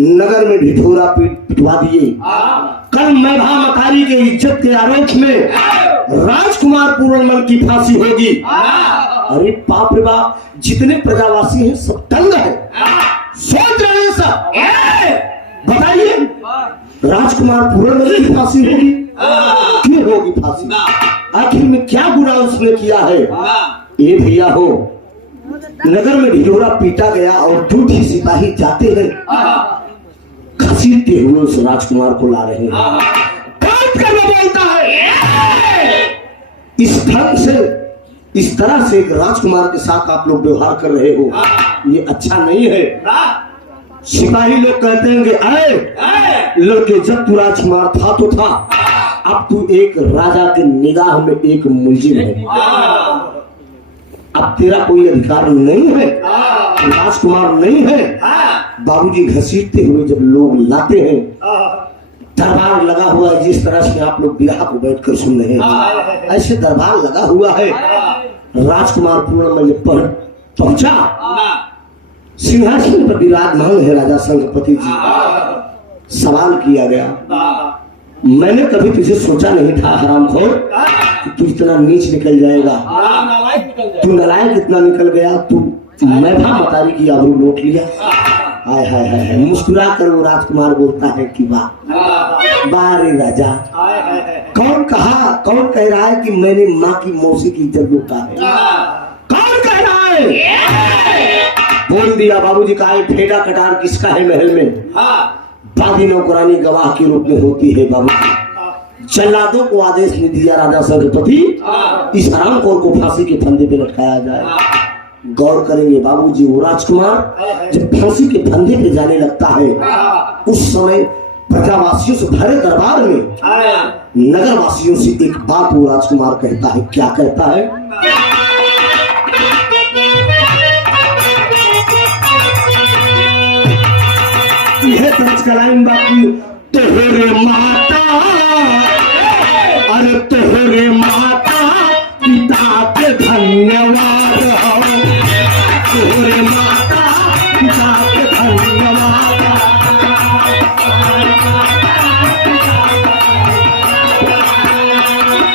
नगर में ढिढोरा पिटवा दिए। कल मैभा मकारी के इज्जत के आरोप में राजकुमार पूरनमल की फांसी होगी। अरे बाप रे बाप, जितने प्रजावासी हैं सब तंग है, सोच रहे हैं सब। बताइए, राजकुमार पूरनमल की फांसी होगी? क्यों होगी फांसी? आखिर में क्या गुनाह उसने किया है? ये भैया हो, नगर में ढिढोरा पीटा गया और 2 सिपाही जाते हैं, घसीटते हुए उस राजकुमार को ला रहे हैं। काट कर वो बोलता है, इस ढंग से, इस तरह से एक राजकुमार के साथ आप लोग व्यवहार कर रहे हो, ये अच्छा नहीं है। सिपाही लोग कहते हैं कि अरे लड़के, जब तू राजकुमार था तो था, अब तू एक राजा के निगाह में एक मुलजिम है, अब तेरा कोई अधिकार नहीं है, राजकुमार नहीं है। बाबूजी घसीटते हुए जब लोग लाते हैं, दरबार लगा हुआ है, जिस तरह से आप लोग बिरहा को बैठकर सुन रहे हैं, ऐसे दरबार लगा हुआ है। राजकुमार पूरनमल जब पहुंचा, सिंहासन पर विराजमान है राजा संगपति जी। सवाल किया गया, मैंने कभी तुझे सोचा नहीं था हरामखोर कि तू इतना नीच निकल जाएगा, तू नालायक इतना निकल गया, तू मैभा मकारी की आबरू लूट लिया। हाय हाय हाय हाय, मुस्कुरा कर वो राजकुमार बोलता है कि वाह वाह रे राजा, कौन कह रहा है कि मैंने माँ की मौसी की इज्जत लूटा है? कौन कह रहा है? बोल दिया बाबूजी का है, फेटा कटार किसका है महल में? बागी नौकरानी गवाह के रूप में होती है बाबूजी। जल्लादों को आदेश ने दिया राजा संगपति, इस हरामखोर को फांसी के फंदे पे लटकाया जाए। गौर करेंगे बाबूजी, वो राजकुमार जब फांसी के फंदे पे जाने लगता है, उस समय प्रजावासियों से भरे दरबार में नगर वासियों से एक बात वो राजकुमार कहता है। क्या कहता है? यह तस्कराइन बाकी, तोहरे माता, अरे तोहरे माता पिता के धन्यवाद हो, तोहरे माता पिता के धन्यवाद,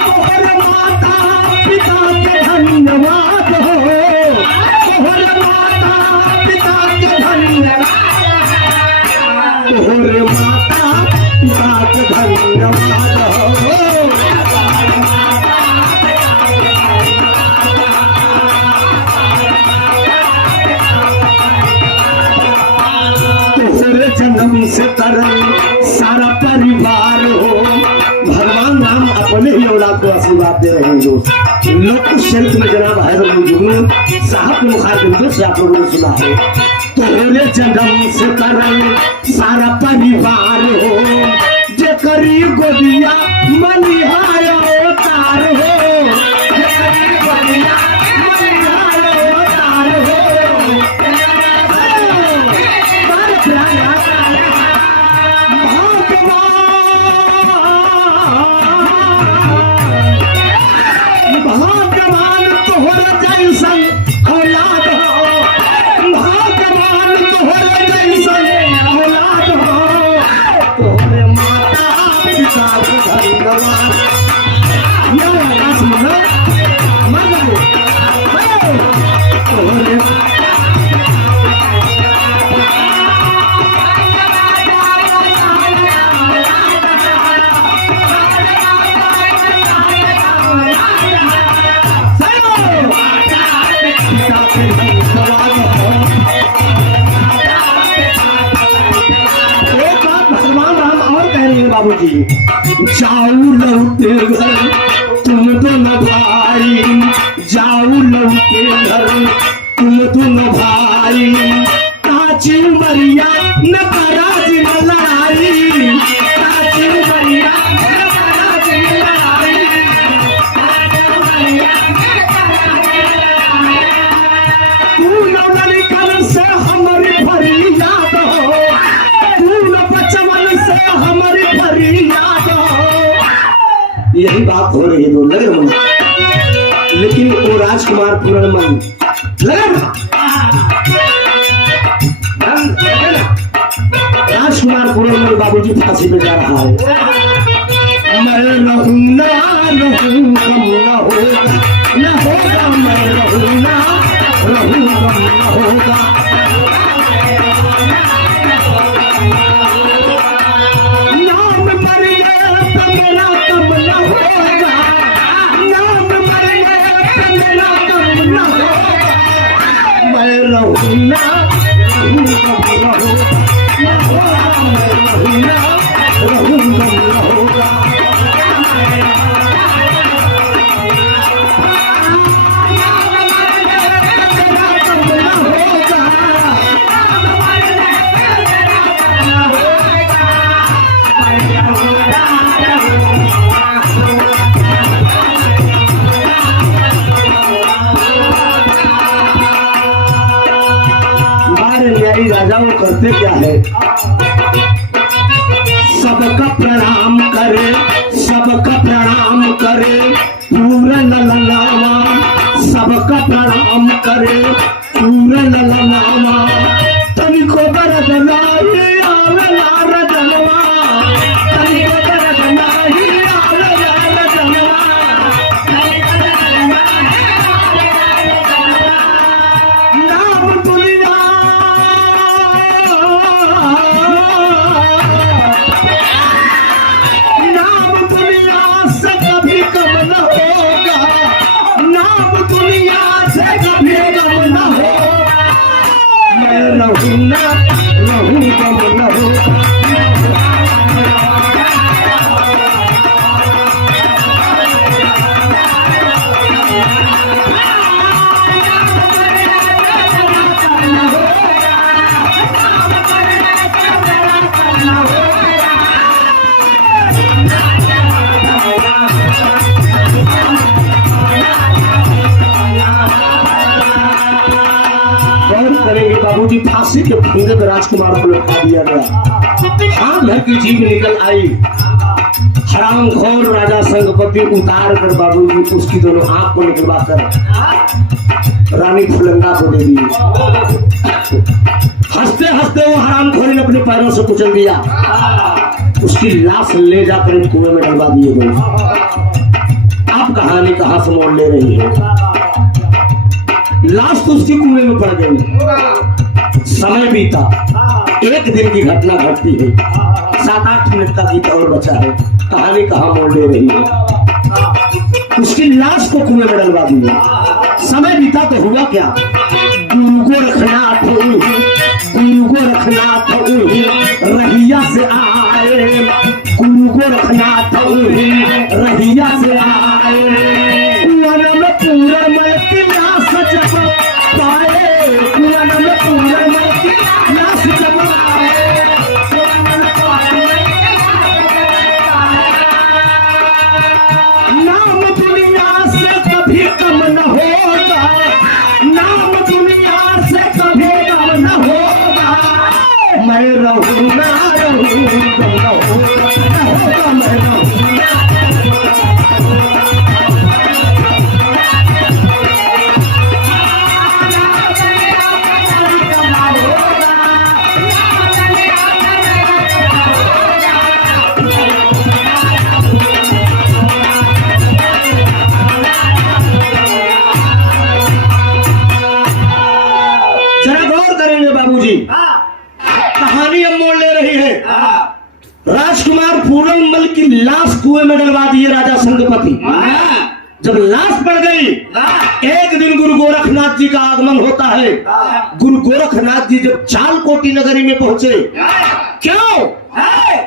तोहरे माता पिता के धन्यवाद हो, तोहरे माता पिता के धन्यवाद, तोहरे माता पिता के धन्यवाद हो। तोहरे जन्म से तरल सारा परिवार हो। भगवान राम अपने ही औलाद को आशीर्वाद दे रहे हैं दोस्त। लोक शरीफ में जनाब हैदर मुजुन साहब के मुखातिब से आप लोगों ने सुना है, तोहरे जन्म से तरल सारा परिवार हो, जे करी गोदिया मनिहाय अवतार हो, जे करी गोदिया मनिहाय अवतार हो। भगवान तोहरे जैसन औलाद हो, भगवान तोहरे जैसन औलाद हो, तोहरे माता पिता के धन्यवाद। ये आकाश में मर गए तोहरे बाबूजी, जाऊ लौटे घर तुम दोनों भाई, जाऊ लौटे घर तुम दोनों भाई, काची मरिया न कराज न लड़ाई, काची मरिया न कराज न लड़ाई, तू न लड़कन से हमारी भरी याद हो, तू न बचपन से हमारी भरी याद हो। यही बात हो रही है दो नगर में, लेकिन वो राजकुमार पूरनमल राजकुमार पूरनमल बाबूजी फांसी पे जा रहा है। रहूं ना रहूं गम न होगा, न होगा मैं रहूं ना रहूं गम न होगा। नाम मर गया तो मेरा गम न होगा, नाम मर गया तो मेरा गम न होगा। मैं रहूं ना रहूं गम न होगा, न होगा मैं रहूं ना रहूं गम न होगा। राजा वो करते क्या है, सबका प्रणाम करे, सबका प्रणाम करे पूरन ललनामा, सबका प्रणाम करे पूरन ललनामा। तनिको बरद नाही आवेला रजनवा, तनिको बरद नाही आवेला रजनवा। नाम दुनिया रहूं ना रहूं गम न होगा। बाबूजी फांसी के फंदे पर राजकुमार को लटका दिया गया। हाथ भर की जीभ निकल आई। हरामखोर राजा संगपति उतार कर बाबूजी उसकी दोनों आंख को निकलवा कर रानी फुलंगा को दे दी। हंसते हंसते वो हरामखोरी ने अपने पैरों से कुचल दिया। उसकी लाश ले जाकर एक कुएं में डलवा दिए गए। अब कहानी कहां से मोड़ ले रही है। लाश तो उसकी कुएं में पड़ गई। समय बीता, एक दिन की घटना घटती है। 7-8 मिनट का गीत और बचा है। कहानी कहां मोड़ ले रही है। उसकी लाश को कुएं में डलवा दिया। समय बीता तो हुआ क्या, गुरु गोरखनाथ, गुरु गोरखनाथ रहिया से आए, गुरु गोरखनाथ रहिया से आए। कुआं में पूरा मल की लाश जब पाए, कुआं में पूरा मल की लाश जब आए। नाम दुनिया से कभी कम न होगा, नाम दुनिया से कभी कम न होगा। मैं रहूं ना रहूं गम न होगा, न होगा मैं रहूं ना। कहानी अब मोड़ ले रही है। राजकुमार पूरनमल की लाश कुएं में डलवा दिए राजा संगपति। जब लाश पड़ गई, एक दिन गुरु गोरखनाथ जी का आगमन होता है। गुरु गोरखनाथ जी जब चालकोटी नगरी में पहुंचे, क्यों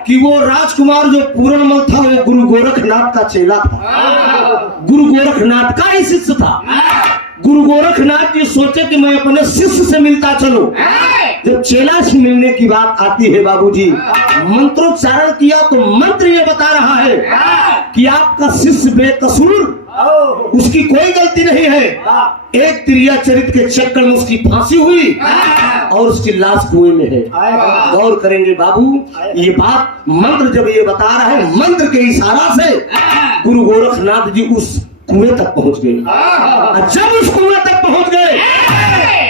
कि वो राजकुमार जो पूरनमल था वो गुरु गोरखनाथ का चेला था, गुरु गोरखनाथ का ही शिष्य था। गुरु गोरखनाथ जी सोचे कि मैं अपने शिष्य से मिलता चलूं। जब चेला से मिलने की बात आती है बाबूजी, मंत्रोच्चारण किया तो मंत्र ये बता रहा है कि आपका शिष्य बेकसूर, उसकी कोई गलती नहीं है। एक त्रिया चरित्र के चक्कर में उसकी फांसी हुई और उसकी लाश कुएं में है। गौर करेंगे बाबू, ये बात मंत्र जब ये बता रहा है, मंत्र के इशारा से गुरु गोरखनाथ जी उस कुएं तक पहुंच गए। जब उस कुएं तक पहुंच गए,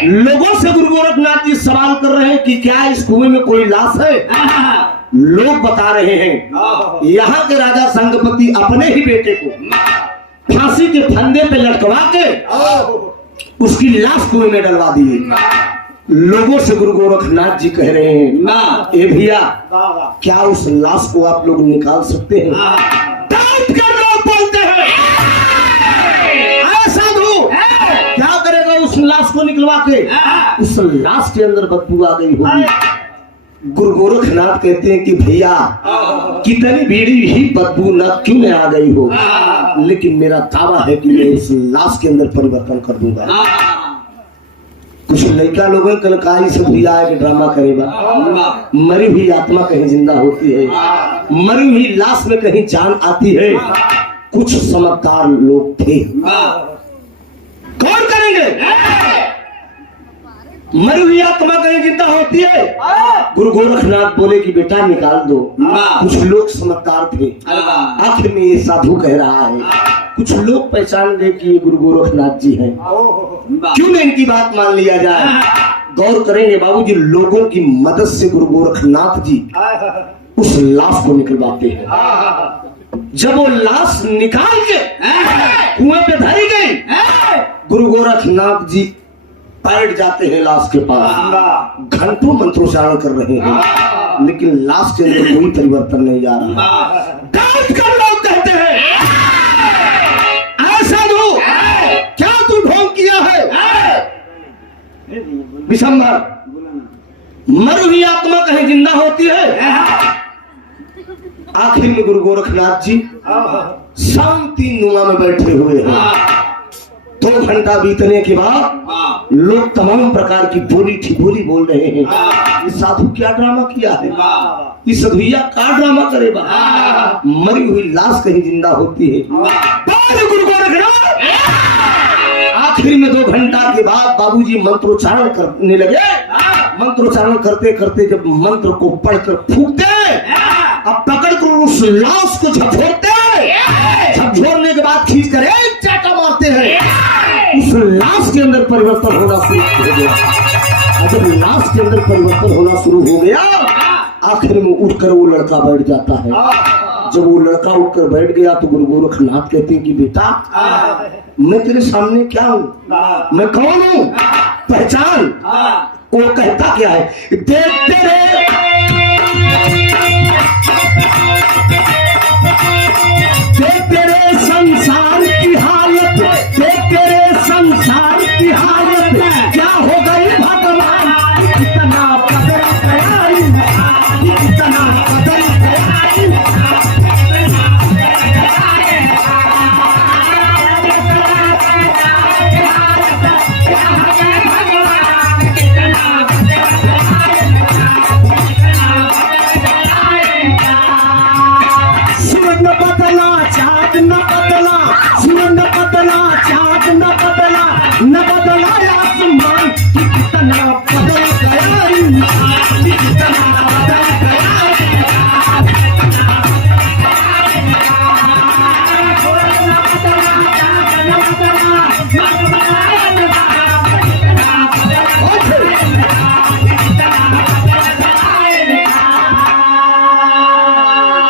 लोगों से गुरु गोरखनाथ जी सवाल कर रहे हैं कि क्या इस कुएं में कोई लाश है। लोग बता रहे हैं यहाँ के राजा संगपति अपने ही बेटे को फांसी के फंदे पे लटकवा के उसकी लाश कुएं में डलवा दिए। लोगों से गुरु गोरखनाथ जी कह रहे हैं ए भैया क्या उस लाश को आप लोग निकाल सकते हैं? डाउट कर लोग बोलते हैं साधु क्या करेगा उस लाश को निकलवा के? उस लाश के अंदर बदबू आ गई होगी। गुरु गोरखनाथ कहते हैं कि भैया कितनी बीड़ी ही बदबू न क्यों न आ गई हो, लेकिन मेरा दावा है कि मैं इस लाश के अंदर परिवर्तन कर दूंगा। कुछ लड़का लोगों कल काई से भैया आए ड्रामा करेगा। मरी हुई आत्मा कहीं जिंदा होती है, मरी हुई लाश में कहीं जान आती है। कुछ समझदार लोग थे, कौन करेंगे? मरी हुई आत्मा कहीं जिंदा होती है। गुरु गोरखनाथ बोले कि बेटा निकाल दो। कुछ लोग समझदार थे, आखिर में ये साधु कह रहा है। कुछ लोग पहचान गए कि ये गुरु गोरखनाथ जी हैं, क्यों न इनकी बात मान लिया जाए। गौर करेंगे बाबूजी, लोगों की मदद से गुरु गोरखनाथ जी उस लाश को निकलवाते हैं। जब वो लाश निकाल के कुएं पे धरी गई, गुरु गोरखनाथ जी बैठ जाते हैं लाश के पास। घंटों मंत्रोच्चारण कर रहे हैं, लेकिन लाश के अंदर कोई परिवर्तन नहीं आ रहा। डाउट कर लोग कहते हैं ऐसा दो क्या तू ढोंग किया है? विशंबर, मर हुई आत्मा कहीं जिंदा होती है। आखिर में गुरु गोरखनाथ जी शांति नुमा में बैठे हुए हैं। 2 घंटा बीतने के बाद लोग तमाम प्रकार की बोली ठिठोली बोल रहे हैं। ये साधु क्या ड्रामा किया है? ये साधुया क्या ड्रामा करेगा? मरी हुई लाश कहीं जिंदा होती है। गुरु गोरखनाथ आखिर में 2 घंटा के बाद बाबूजी मंत्रोच्चारण करने लगे। मंत्रोच्चारण करते करते जब मंत्र को पढ़कर फूकते, अब पकड़कर उस लाश को झकझोरते, झकझोरने के बाद खींच कर एक चाटा मारते हैं। उस लाश के अंदर परिवर्तन होना शुरू हो गया। जब लाश के अंदर परिवर्तन होना शुरू हो गया, आखिर में उठकर वो लड़का बैठ जाता है। जब वो लड़का उठकर बैठ गया तो गुरु गोरखनाथ कहते हैं कि बेटा मैं तेरे सामने क्या हूँ, मैं कौन हूँ, पहचान। वो कहता क्या है? देखते रहे तेरे संसार की हालत, तेरे संसार की हालत क्या हो गई भगवान, इतना बदल गया, इतना बदल गया। न बदला आसमान, कितना बदल गया, कितना बदल गया।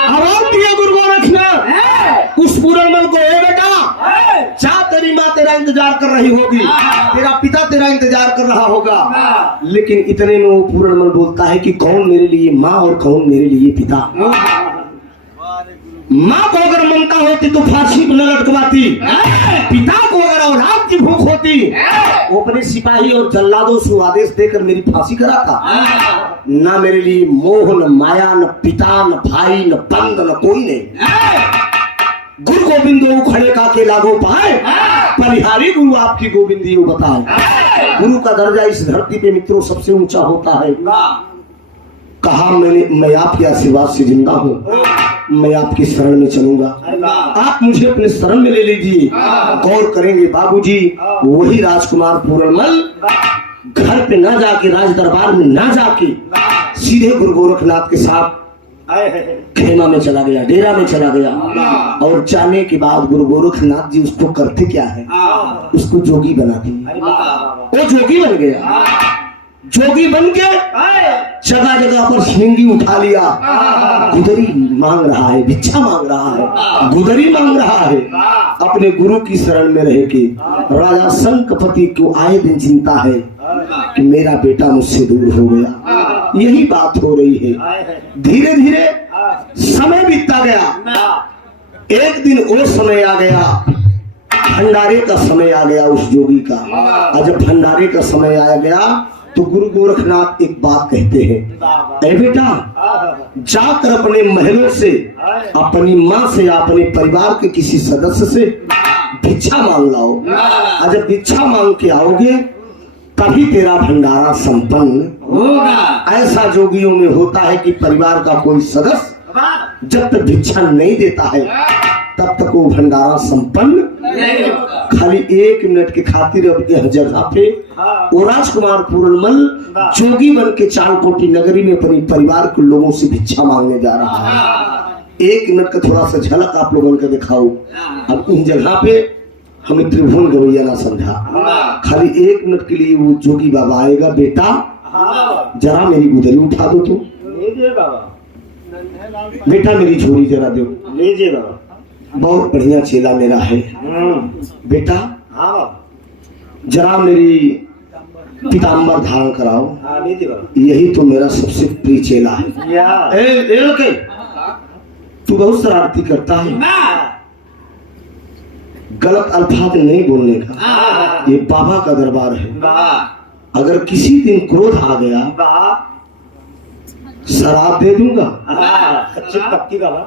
आवाज दिया गुरु गोरखनाथ उस पूरनमल को, ए बेटा जा, तेरी माँ तेरा इंतजार कर रही होगी, तेरा पिता तेरा इंतजार कर रहा होगा। लेकिन इतने में वो पूरनमल बोलता है कि कौन मेरे लिए माँ और कौन मेरे लिए पिता। माँ को अगर ममता होती तो फांसी न लटकवाती, पिता को अगर औलाद की भूख होती वो अपने सिपाही और जल्लादों से आदेश देकर मेरी फांसी कराता। ना मेरे लिए मोह, न माया, न पिता, न भाई, न बंद, न कोई नहीं। गुरु गोविंद खड़े का के लागो पाए, परिहारी गुरु आपकी गोविंदी बताए। गुरु का दर्जा इस धरती पे मित्रों सबसे ऊंचा होता है। कहा मैं आपके आशीर्वाद से जिंदा हूँ, मैं आपकी शरण में चलूंगा, आप मुझे अपने शरण में ले लीजिए। गौर करेंगे बाबूजी, वही राजकुमार पूरनमल घर पे ना जाके, राज दरबार में ना जाके, सीधे गुरु गोरखनाथ के साथ खेमा में चला गया, डेरा में चला गया। और जाने के बाद गुरु गोरखनाथ जी उसको करते क्या है, उसको जोगी बना दिया। वो जोगी बन गया। जोगी बन के जगह जगह पर सिंगी उठा लिया, गुदरी मांग रहा है, भिक्षा मांग रहा है, गुदरी मांग रहा है। अपने गुरु की शरण में रह के राजा शंखपति को आए दिन चिंता है कि मेरा बेटा मुझसे दूर हो गया। यही बात हो रही है। धीरे धीरे समय बीतता गया। एक दिन वो समय आ गया, भंडारे का समय आ गया उस जोगी का। और जब भंडारे का समय आ गया तो गुरु गोरखनाथ एक बात कहते हैं, ऐ बेटा जाकर अपने महलों से, अपनी माँ से, अपने परिवार के किसी सदस्य से भिक्षा मांग लाओ। और जब भिक्षा मांग के आओगे तभी तेरा भंडारा संपन्न होगा। ऐसा जोगियों में होता है कि परिवार का कोई सदस्य जब तक भिक्षा नहीं देता है तब तक वो भंडारा संपन्न नहीं होगा। खाली 1 मिनट की खातिर अब यह जगह पे वो राजकुमार पूरनमल जोगी बन के चालकोटी नगरी में अपने परिवार के लोगों से भिक्षा मांगने जा रहा है। 1 मिनट का थोड़ा सा झलक आप लोगों को दिखाओ। अब इन जगह पे हमें त्रिभुवन गवैया ना समझा, खाली 1 मिनट के लिए वो जोगी बाबा आएगा। बेटा जरा मेरी गुदरी उठा दो तुम। बेटा मेरी झोली जरा दो। लीजिए बाबा। बहुत बढ़िया चेला मेरा है। बेटा जरा मेरी पीताम्बर धारण कराओ। यही तो मेरा सबसे प्रिय चेला है। तू बहुत शरारती करता है, गलत अल्फाज नहीं बोलने का। ये बाबा का दरबार है। अगर किसी दिन क्रोध आ गया शराब दे दूंगा। अच्छी पक्की बाबा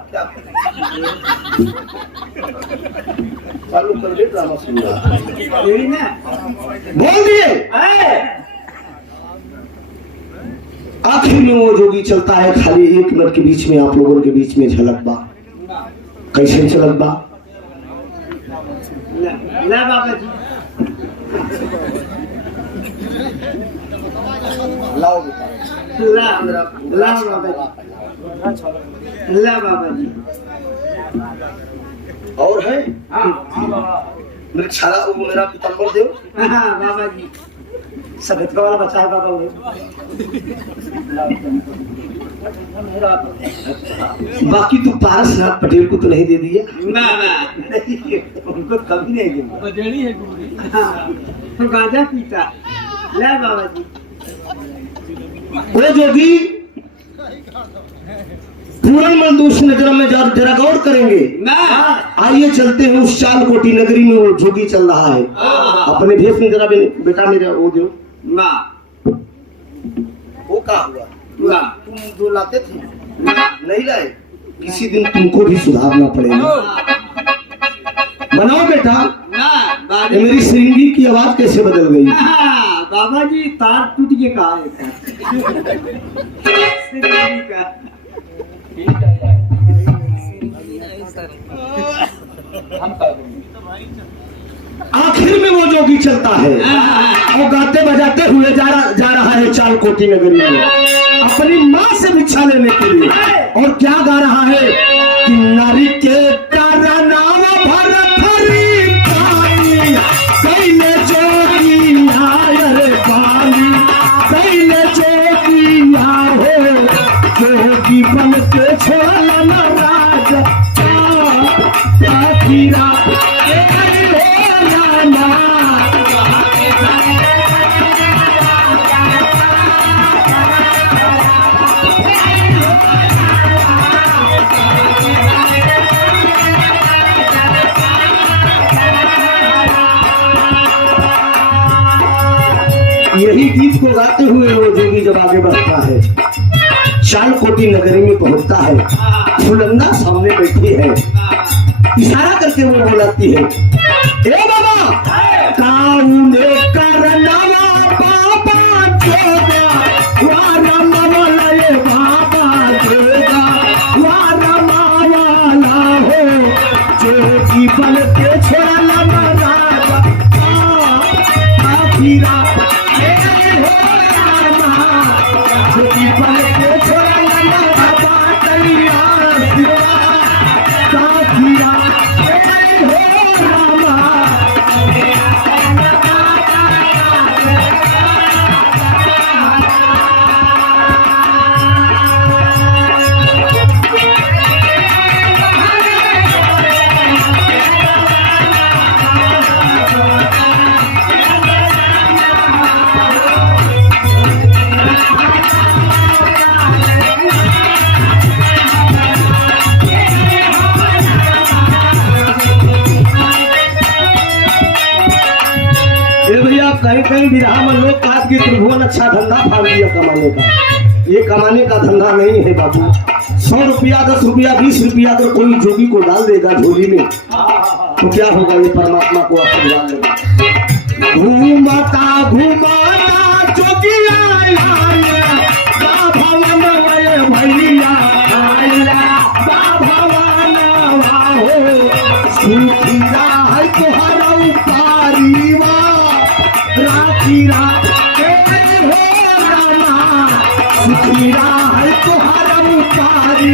चालू कर दे ड्रामा सुन रहा बोल दिए। आखिर में वो जोगी चलता है। खाली 1 मिनट के बीच में आप लोगों के बीच में झलक बा। कैसे झलक बा? ला बाबा जी लाओ ला बाबा जी। और है मेरे छाला वो मेरा पीताम्बर दो। बाबा जी सफेद वाला बच्चा है बाबा वो। बाकी तू पारसनाथ पटेल को तो नहीं दे दिया? उनको कभी नहीं दिया। गांजा पीता। ला बाबा जी। वो जोगी पूरनमल दूसरी नजर में जरा गौर करेंगे। आइए चलते हैं उस चालकोटी नगरी में। वो जोगी चल रहा है अपने भेष में। जरा बेटा मेरा वो जो वो क्या हुआ? तुम जो लाते थे नहीं लाए, किसी दिन तुमको भी सुधारना पड़ेगा। बनाओ बेटा। मेरी श्रृंगी की आवाज कैसे बदल गई? बाबा जी तार टूट के कहा है। आखिर में वो जोगी चलता है और गाते बजाते हुए जा रहा है चालकोटी नगरी में अपनी माँ से भिक्षा लेने के लिए। और क्या गा रहा है कि नारी के कारनामा भर भरी पानी कैले जोगी आए बानी कैले जोगी आए जोगी बन के छोड़ला न राज आखिरा यही गीत को गाते हुए वो जोगी जब आगे बढ़ता है चालकोटी नगरी में पहुंचता है। फुलंदा सामने बैठी है, इशारा करके वो बुलाती है, ए बाबा काउने करनावा बाबा जोगा वारा मावाला बाबा जोगा वारा मावाला हो जोगी बन के छोड़ला ना राजा आखिरा कहीं कहीं विरहा में लोग कहा कि त्रिभुवन अच्छा धंधा फाड़ लिया कमाने का। ये कमाने का धंधा नहीं है बाबू। 100 रुपया 10 रुपया 20 रुपया अगर कोई जोगी को डाल देगा झोली में तो क्या होगा? ये परमात्मा को आप डाल देगा। घूमता घूमता जोगिया आया, बा भवन वय भैया आया, बा भवन वाहो सुखीरा है तोहरा पारीवा राखी रात हो रामा सुखीरा है तोहरा पारी।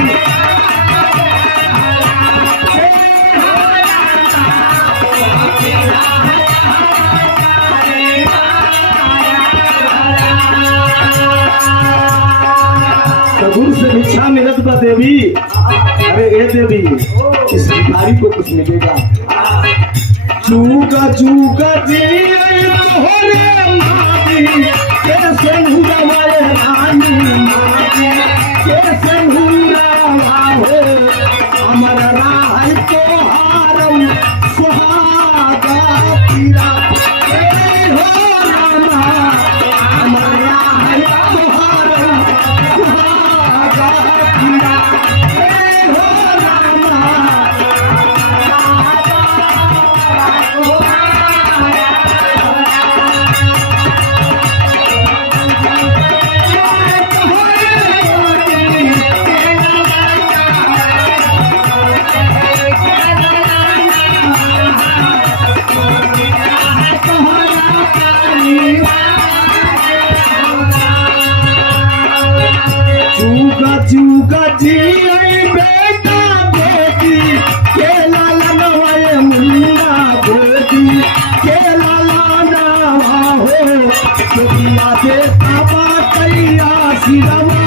सगुन से भिक्षा मिलत बा देवी। अरे ए देवी, इस भिखारी को कुछ मिलेगा। चूका चूका जी तोहरे मादी कैसे हुरावाए रानी मादी कैसे हुरावा हो अमर राय तोहारम सुहागा पीरा हो रामा अमर राय तोहारम सुहागा पीरा हो रामा। चूका चूका जी बेटा बेटी के लाला नवाए मुन्ना बेटी के लाला नवा हो चोटिया देता बातैया सिरवा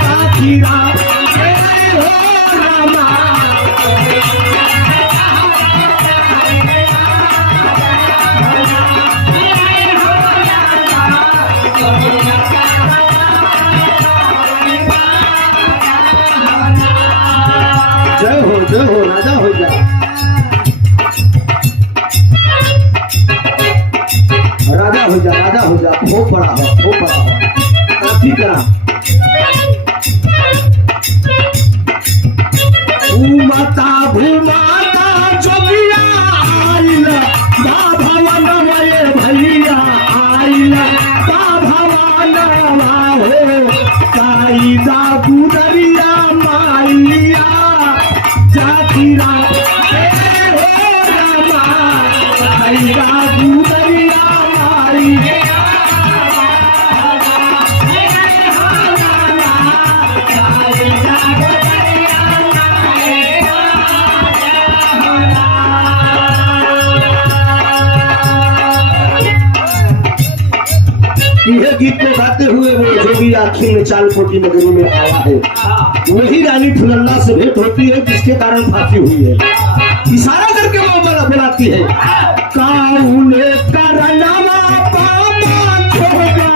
काखीरा हो रामा। जय हो राजा हो जा। राजा हो जा राजा हो जा। खूब बड़ा हो काफी करा। घूमता घूमता जोगिया आइला, बा भवन वय भैया आइला, बा भवन हो काईदा गुदरिया माइया जातीरा हो रामा काईदा गुदरिया माइया। यह गीत को गाते हुए वो जोगी आखिर में चालकोटी नगरी में आया है। वही रानी फुलल्ला से भेंट होती है जिसके कारण फांसी हुई है। इशारा करके वो बुलाती है। काउले करनवा पापा छोगा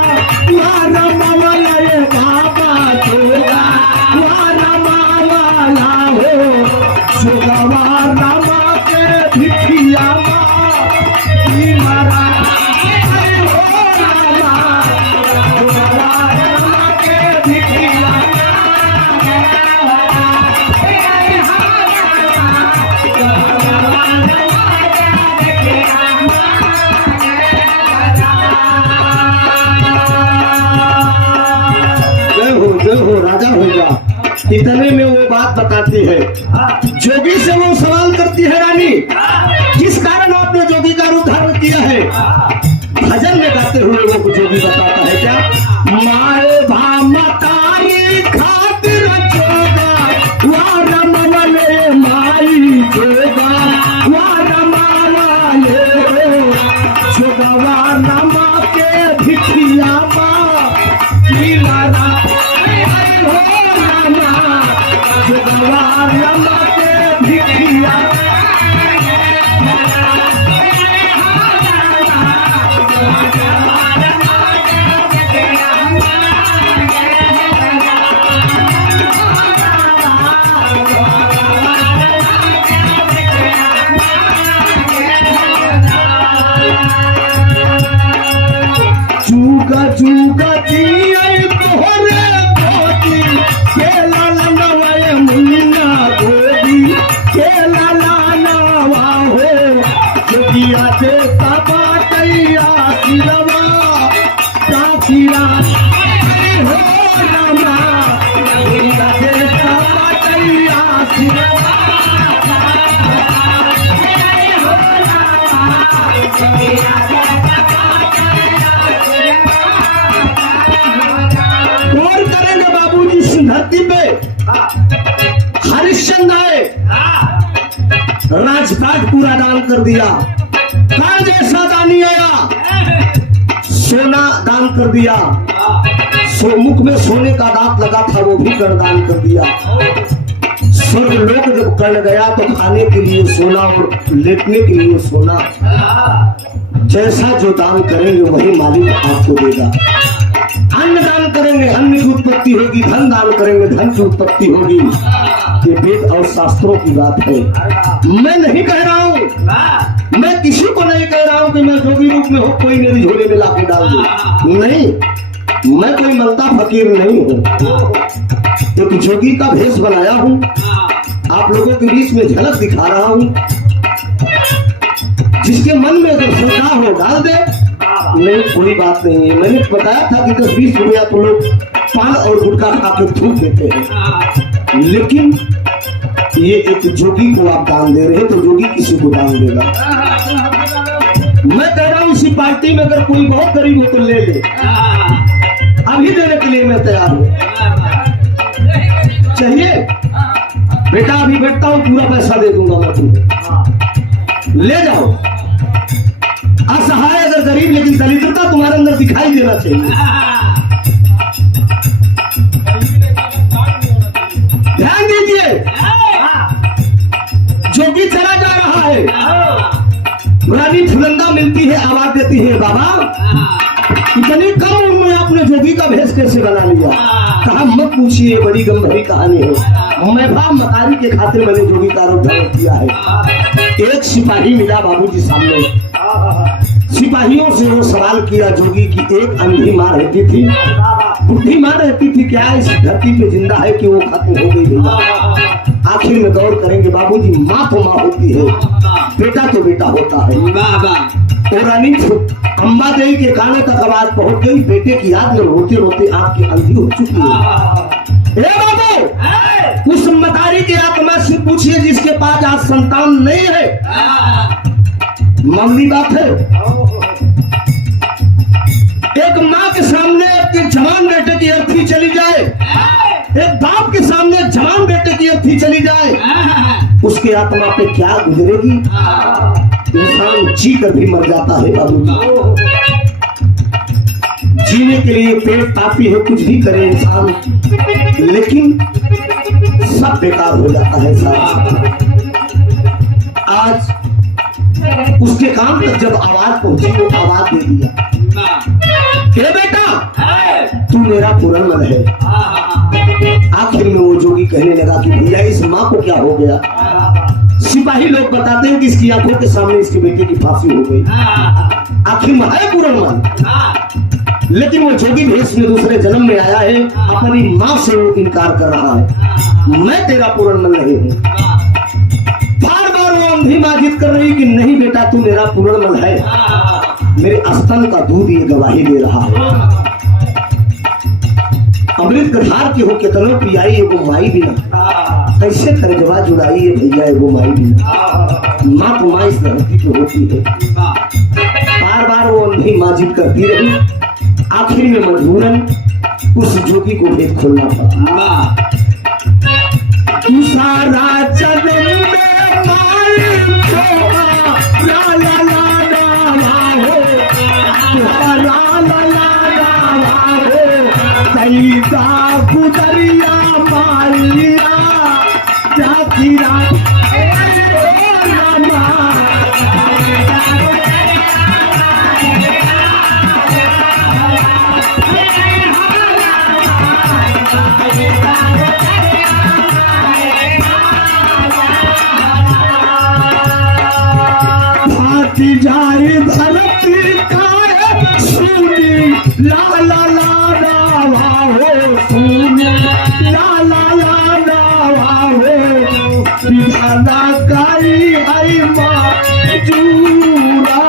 वारा मावला ये बाबा छोगा वारा मावला हो छोगा वारा मा के भिखिया मारा राजा हो जा। इतने में वो बात बताती है। जोगी से वो सवाल करती है रानी, किस कारण आपने जोगी का रूप धारण किया है? भजन में गाते हुए वो जोगी बताता है क्या? माए भामतारी खातिर जोगा वारा मवले माई जोगा वारा मावले जोगा वारा मा के भिखिया मारा जोगवा रमा के भिखिया। देता बाटैया सिरवा ताकिया हो रामा गंगा देता बाटैया सिरवा और करेंगे बाबूजी इस धरती पे हरिश्चंद्र आए राजपाट पूरा दान कर दिया काल जैसा दानी आया सोना दान कर दिया मुख में सोने का दांत लगा था वो भी कर दान कर दिया स्वर्ग लोक जब कर गया तो खाने के लिए सोना और लेटने के लिए सोना जैसा जो दान करेंगे वही मालिक आपको देगा अन्न दान करेंगे अन्न की उत्पत्ति होगी धन दान करेंगे धन की उत्पत्ति होगी ये वेद और शास्त्रों की बात है मैं नहीं कह रहा हूँ मैं किसी को नहीं कह रहा हूँ कि मैं जोगी रूप में हो कोई मेरी झोले में लाके डाल दे नहीं मैं कोई मनता फकीर नहीं हूँ एक जोगी का भेष बनाया हूँ आप लोगों के बीच में झलक दिखा रहा हूँ जिसके मन में अगर श्रद्धा हो डाल दे नहीं कोई बात नहीं है मैंने बताया था कि 10-20 रुपया तो लोग पान और गुटखा खा के थूक देते हैं लेकिन ये एक जोगी को आप दान दे रहे हैं तो जोगी किसी को दान देगा मैं कह रहा हूँ इसी पार्टी में अगर कोई बहुत गरीब हो तो ले ले अभी देने के लिए मैं तैयार हूँ चाहिए बेटा अभी बैठता हूँ पूरा पैसा दे दूंगा मैं तुम्हें ले जाओ असहाय अगर गरीब लेकिन दरिद्रता तुम्हारे अंदर दिखाई देना चाहिए ध्यान दीजिए जोगी चला जा रहा है रानी फुलंदा मिलती है आवाज देती है बाबा इतनी कम उम्र में आपने जोगी का भेष कैसे बना लिया कहा मत पूछिए बड़ी गंभीर कहानी है मैं भाव मतारी के खातिर मैंने जोगी का रूप धारण किया है एक सिपाही मिला बाबूजी सामने सिपाहियों से वो सवाल किया जोगी की एक अंधी माँ रहती थी बुढ़ी माँ रहती थी क्या इस धरती पे जिंदा है कि वो खत्म हो गई आखिर में गौर करेंगे बाबूजी माँ तो माँ होती है बेटा तो बेटा होता है और रानी अम्बा देवी के काने तक आवाज पहुंच गई बेटे की याद में रोते रोते आंख की अंधी हो चुकी है बाबू उस मतारी की आत्मा से पूछिए जिसके पास आज संतान नहीं है मामूली बात है एक माँ के सामने एक जवान बेटे की अर्थी चली जाए एक बाप के सामने जवान बेटे की अर्थी चली जाए उसके आत्मा पे क्या गुजरेगी इंसान जी कर भी मर जाता है बाबूजी जीने के लिए पेट पापी है कुछ भी करे इंसान लेकिन सब बेकार हो जाता है सारा आज उसके कान तक जब आवाज पहुंची वो आवाज दे दिया हे बेटा तू मेरा पुरनमल है आखिर में वो जोगी कहने लगा कि भैया इस माँ को क्या हो गया सिपाही लोग बताते हैं कि इसकी आंखों के सामने इसके बेटे की फांसी हो गई आखिर में है पुरनमल लेकिन वो जोगी भेष में दूसरे जन्म में आया है अपनी माँ से वो इनकार कर रहा है मैं तेरा पुरनमल नहीं हूँ बार बार वो अंधी माँ जिद कर रही कि नहीं बेटा तू मेरा पुरनमल है मेरे स्तन का दूध ये गवाही दे रहा है अमृत गठार के हो कितनों पियाई एगो माई बिना कैसे करजवा जुड़ाई है भैया एगो माई बिना माँ तो माँ इस धरती पे होती है बार बार वो अंधी माँ जिद करती रही आखिर में मजबूरन उस जोगी को भेद खोलना पड़ा सारा जन्म में मालिक ला ला ला ला हो ला ला ला हो कैसा गुजरिया मारिया जाती रात जाए धरती का सुनी ला ला ला ला हो सुनी ला ला ला ला हो पिघला गई है माँ जूरा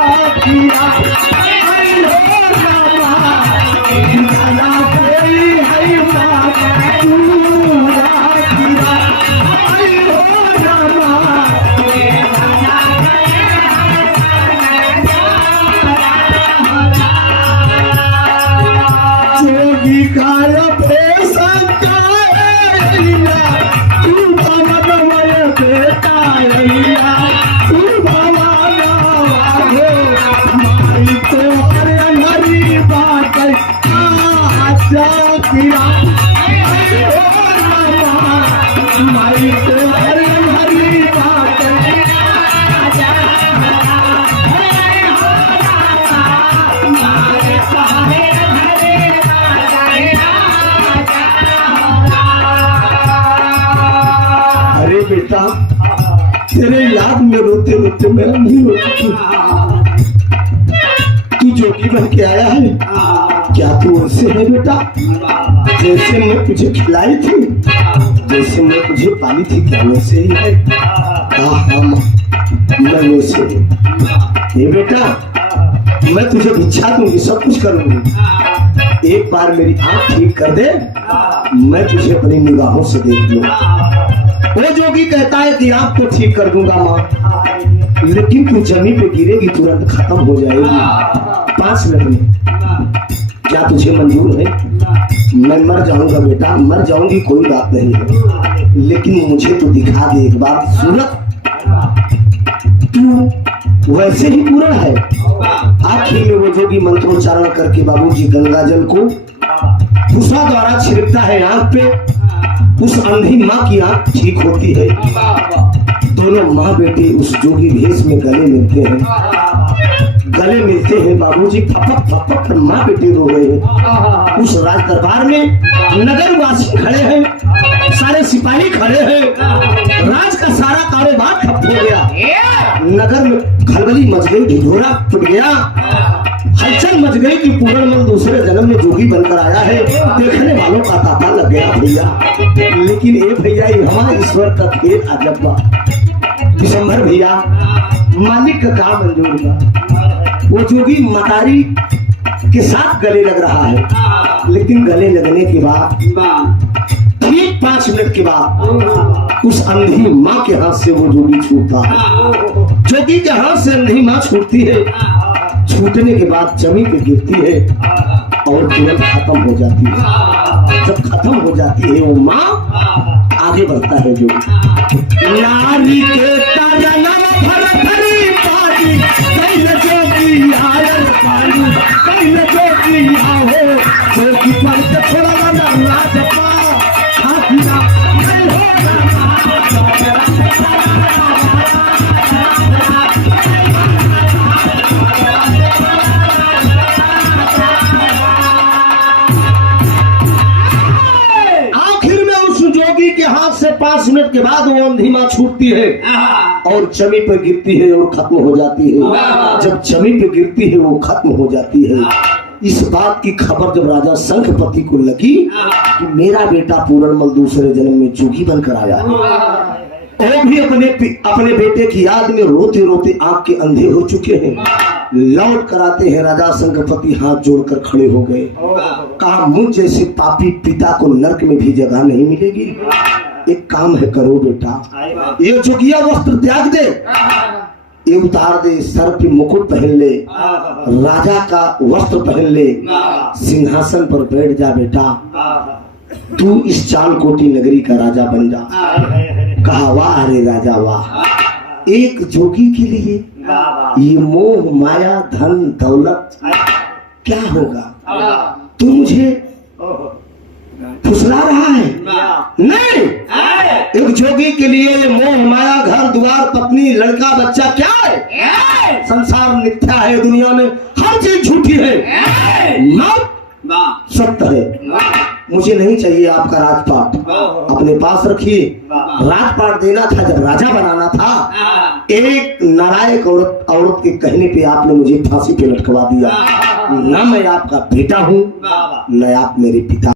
में रोते रोते मैं अंधी हो चुकी हूँ। तू जोगी बन के आया है, क्या तू वैसे है बेटा जैसे मैं तुझे खिलाई थी, जैसे मैं तुझे पाली थी, क्या वैसे ही है? हाँ माँ, मैं वैसे हूँ। ये बेटा मैं तुझे भिक्षा दूंगी, सब कुछ करूंगी, एक बार मेरी आंख ठीक कर दे, मैं तुझे अपनी निगाहों से देख लूं। वो जोगी कहता है कि आंख तो ठीक कर दूंगा माँ, लेकिन तू जमीन पे गिरेगी तुरंत खत्म हो जाएगी 5 मिनट में। क्या तुझे मंजूर है? मैं मर जाऊंगा बेटा, मर जाऊंगी, कोई बात नहीं है, लेकिन मुझे तो दिखा दे एक बार सूरत, तू वैसे ही पूरा है। आखिर में वो जोगी मंत्रोच्चारण करके बाबूजी गंगा जल को भूसा द्वारा छिड़कता है आंख पे, उस अंधी माँ की आंख ठीक होती है। दोनों माँ बेटे उस जोगी भेष में गले मिलते हैं, गले मिलते हैं बाबूजी, फपक फपक माँ बेटे रो रहे हैं। उस राज दरबार में नगर वासी खड़े हैं, सारे सिपाही खड़े हैं, राज का सारा कारोबार ठप हो गया, नगर में खलबली मच गई, ढिढोरा टूट गया, हलचल मच गई कि पूर्णमल दूसरे जन्म में जोगी बनकर आया है। देखने वालों का तांता लग गया भैया, लेकिन ए भैया ये हमारे ईश्वर का खेल अजब बा। दिसंबर भैया मालिक का काम मंजूर बा। वो जोगी मतारी के साथ गले लग रहा है, लेकिन गले लगने के बाद ठीक 5 मिनट के बाद उस अंधी माँ के हाथ से वो जोगी छूटता है। जोगी के हाथ से अंधी माँ छूटती है, छूटने के बाद जमीन पे गिरती है और तुरंत खत्म हो जाती है। जब खत्म हो जाती है वो माँ, आगे बढ़ता है जो नारी के तरनम भरथरी पानी, कैल जोगी आयल पानी, कैल जोगी आओ, जोगी पर के थोड़ा वाला राजपा हाथीरा कैल हो के हाथ से 5 मिनट के बाद वो अंधी माँ छूटती है और जमीन पर गिरती है और खत्म हो जाती है। जब जमीन पे गिरती है वो खत्म हो जाती है। इस बात की खबर जब राजा शंखपति को लगी कि मेरा बेटा पूर्णमल दूसरे जन्म में जोगी बनकर आया, वो भी अपने बेटे की याद में रोते रोते आंख के अंधे हो चुके हैं। लौट कर आते हैं, राजा शंखपति हाथ जोड़कर खड़े हो गए, कहा मुझ जैसे पापी पिता को नरक में भी जगह नहीं मिलेगी। एक काम है करो बेटा, ये जोगिया वस्त्र त्याग दे, ये उतार दे, सर पे मुकुट पहन ले, राजा का वस्त्र पहन ले, सिंहासन पर बैठ जा बेटा, तू इस चालकोटी नगरी का राजा बन जा। कहा वाह अरे राजा वाह, एक जोगी के लिए ये मोह माया धन दौलत क्या होगा? तू मुझे फुसला रहा है? नहीं, एक जोगी के लिए ये मोह माया घर द्वार पत्नी लड़का बच्चा क्या है? संसार मिथ्या है, दुनिया में हर चीज झूठी है, मौत सत्य है। मुझे नहीं चाहिए आपका राजपाट, अपने पास रखिए। राजपाट देना था जब राजा बनाना था, एक नालायक औरत के कहने पे आपने मुझे फांसी पे लटकवा दिया। ना मैं आपका बेटा हूँ, न आप मेरे पिता।